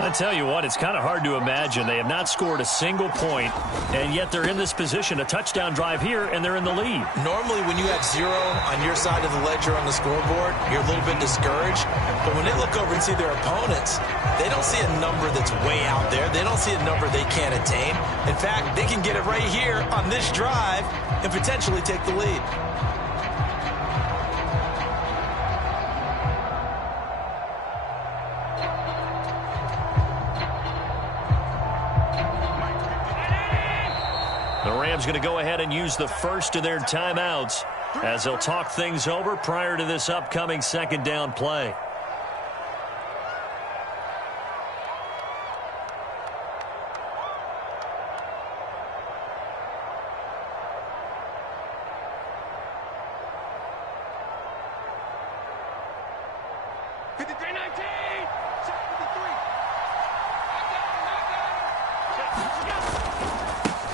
I tell you what, it's kind of hard to imagine. They have not scored a single point, and yet they're in this position, a touchdown drive here, and they're in the lead. Normally, when you have 0 on your side of the ledger on the scoreboard, you're a little bit discouraged. But when they look over and see their opponents, they don't see a number that's way out there. They don't see a number they can't attain. In fact, they can get it right here on this drive and potentially take the lead. Going to go ahead and use the first of their timeouts as they'll talk things over prior to this upcoming 2nd down play.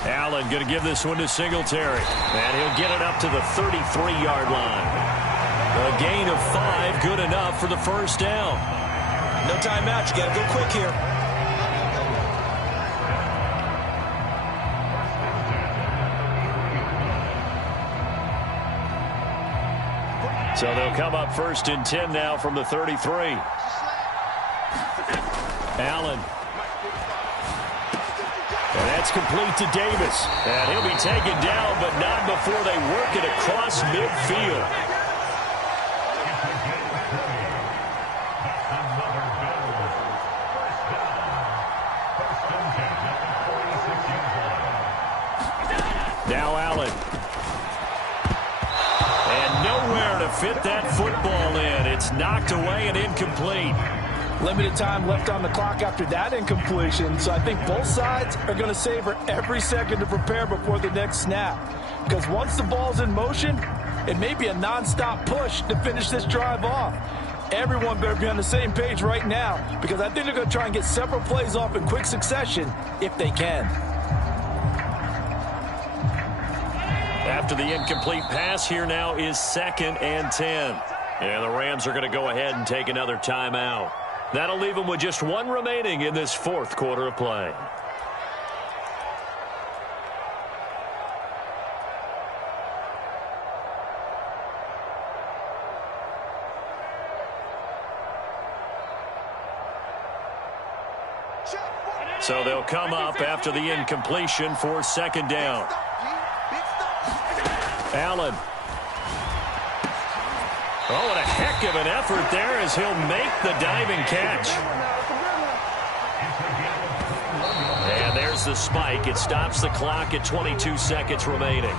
Allen going to give this one to Singletary. And he'll get it up to the 33-yard line. A gain of 5, good enough for the first down. No timeout. You got to go quick here. So they'll come up 1st and 10 now from the 33. Allen. And that's complete to Davis. And he'll be taken down, but not before they work it across midfield. Now Allen. And nowhere to fit that football in. It's knocked away and incomplete. Limited time left on the clock after that incompletion, so I think both sides are going to savor every second to prepare before the next snap. Because once the ball's in motion, it may be a nonstop push to finish this drive off. Everyone better be on the same page right now, because I think they're going to try and get several plays off in quick succession if they can. After the incomplete pass, here now is 2nd and 10. And the Rams are going to go ahead and take another timeout. That'll leave them with just 1 remaining in this 4th quarter of play. So they'll come up after the incompletion for 2nd down. Allen. Oh, what a heck of an effort there as he'll make the diving catch. And there's the spike. It stops the clock at 22 seconds remaining.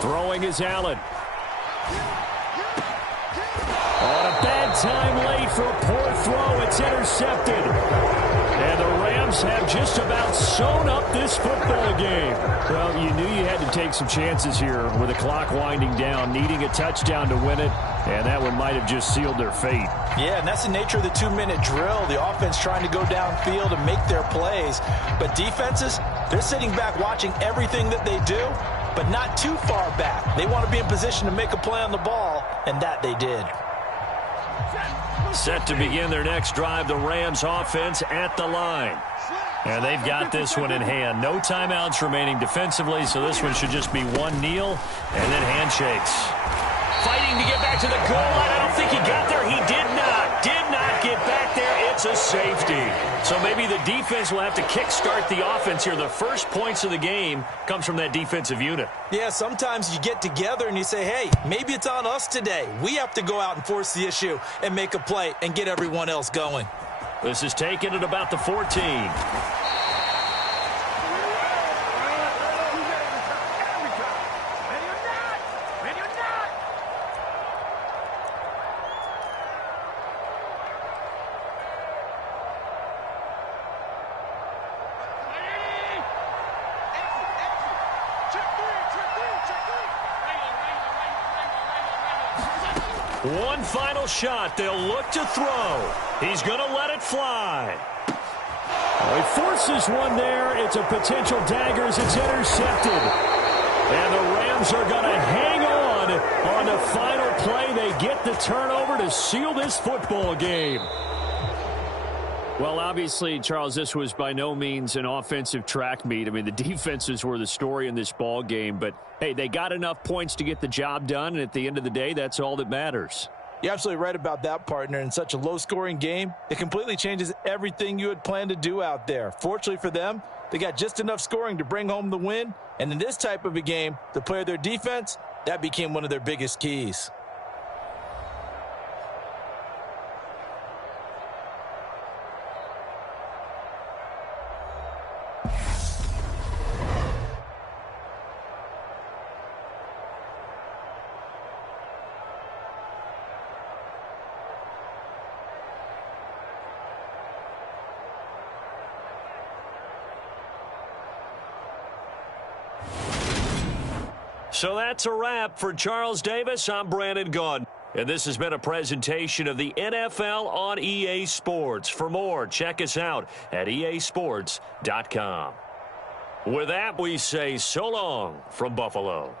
Throwing is Allen. On a bad time late for a poor throw. It's intercepted. And the Rams have just about sewn up this football game. Well, you knew you had to take some chances here with the clock winding down, needing a touchdown to win it, and that one might have just sealed their fate. Yeah, and that's the nature of the 2-minute drill. The offense trying to go downfield and make their plays. But defenses, they're sitting back watching everything that they do, but not too far back. They want to be in position to make a play on the ball, and that they did. Set to begin their next drive, the Rams offense at the line. And they've got this one in hand. No timeouts remaining defensively, so this one should just be one kneel and then handshakes. Fighting to get back to the goal line. I don't think he got there. He did not get back there. It's a safety. So maybe the defense will have to kickstart the offense here. The first points of the game comes from that defensive unit. Yeah, sometimes you get together and you say, hey, maybe it's on us today. We have to go out and force the issue and make a play and get everyone else going. This is taken at about the 14. One final shot. They'll look to throw. He's going to let it fly. He forces one there. It's a potential dagger as it's intercepted. And the Rams are going to hang on the final play. They get the turnover to seal this football game. Well, obviously, Charles, this was by no means an offensive track meet. I mean, the defenses were the story in this ball game. But, hey, they got enough points to get the job done. And at the end of the day, that's all that matters. You're absolutely right about that, partner. In such a low-scoring game, it completely changes everything you had planned to do out there. Fortunately for them, they got just enough scoring to bring home the win. And in this type of a game, to play their defense, that became one of their biggest keys. So that's a wrap. For Charles Davis, I'm Brandon Gaudin. And this has been a presentation of the NFL on EA Sports. For more, check us out at easports.com. With that, we say so long from Buffalo.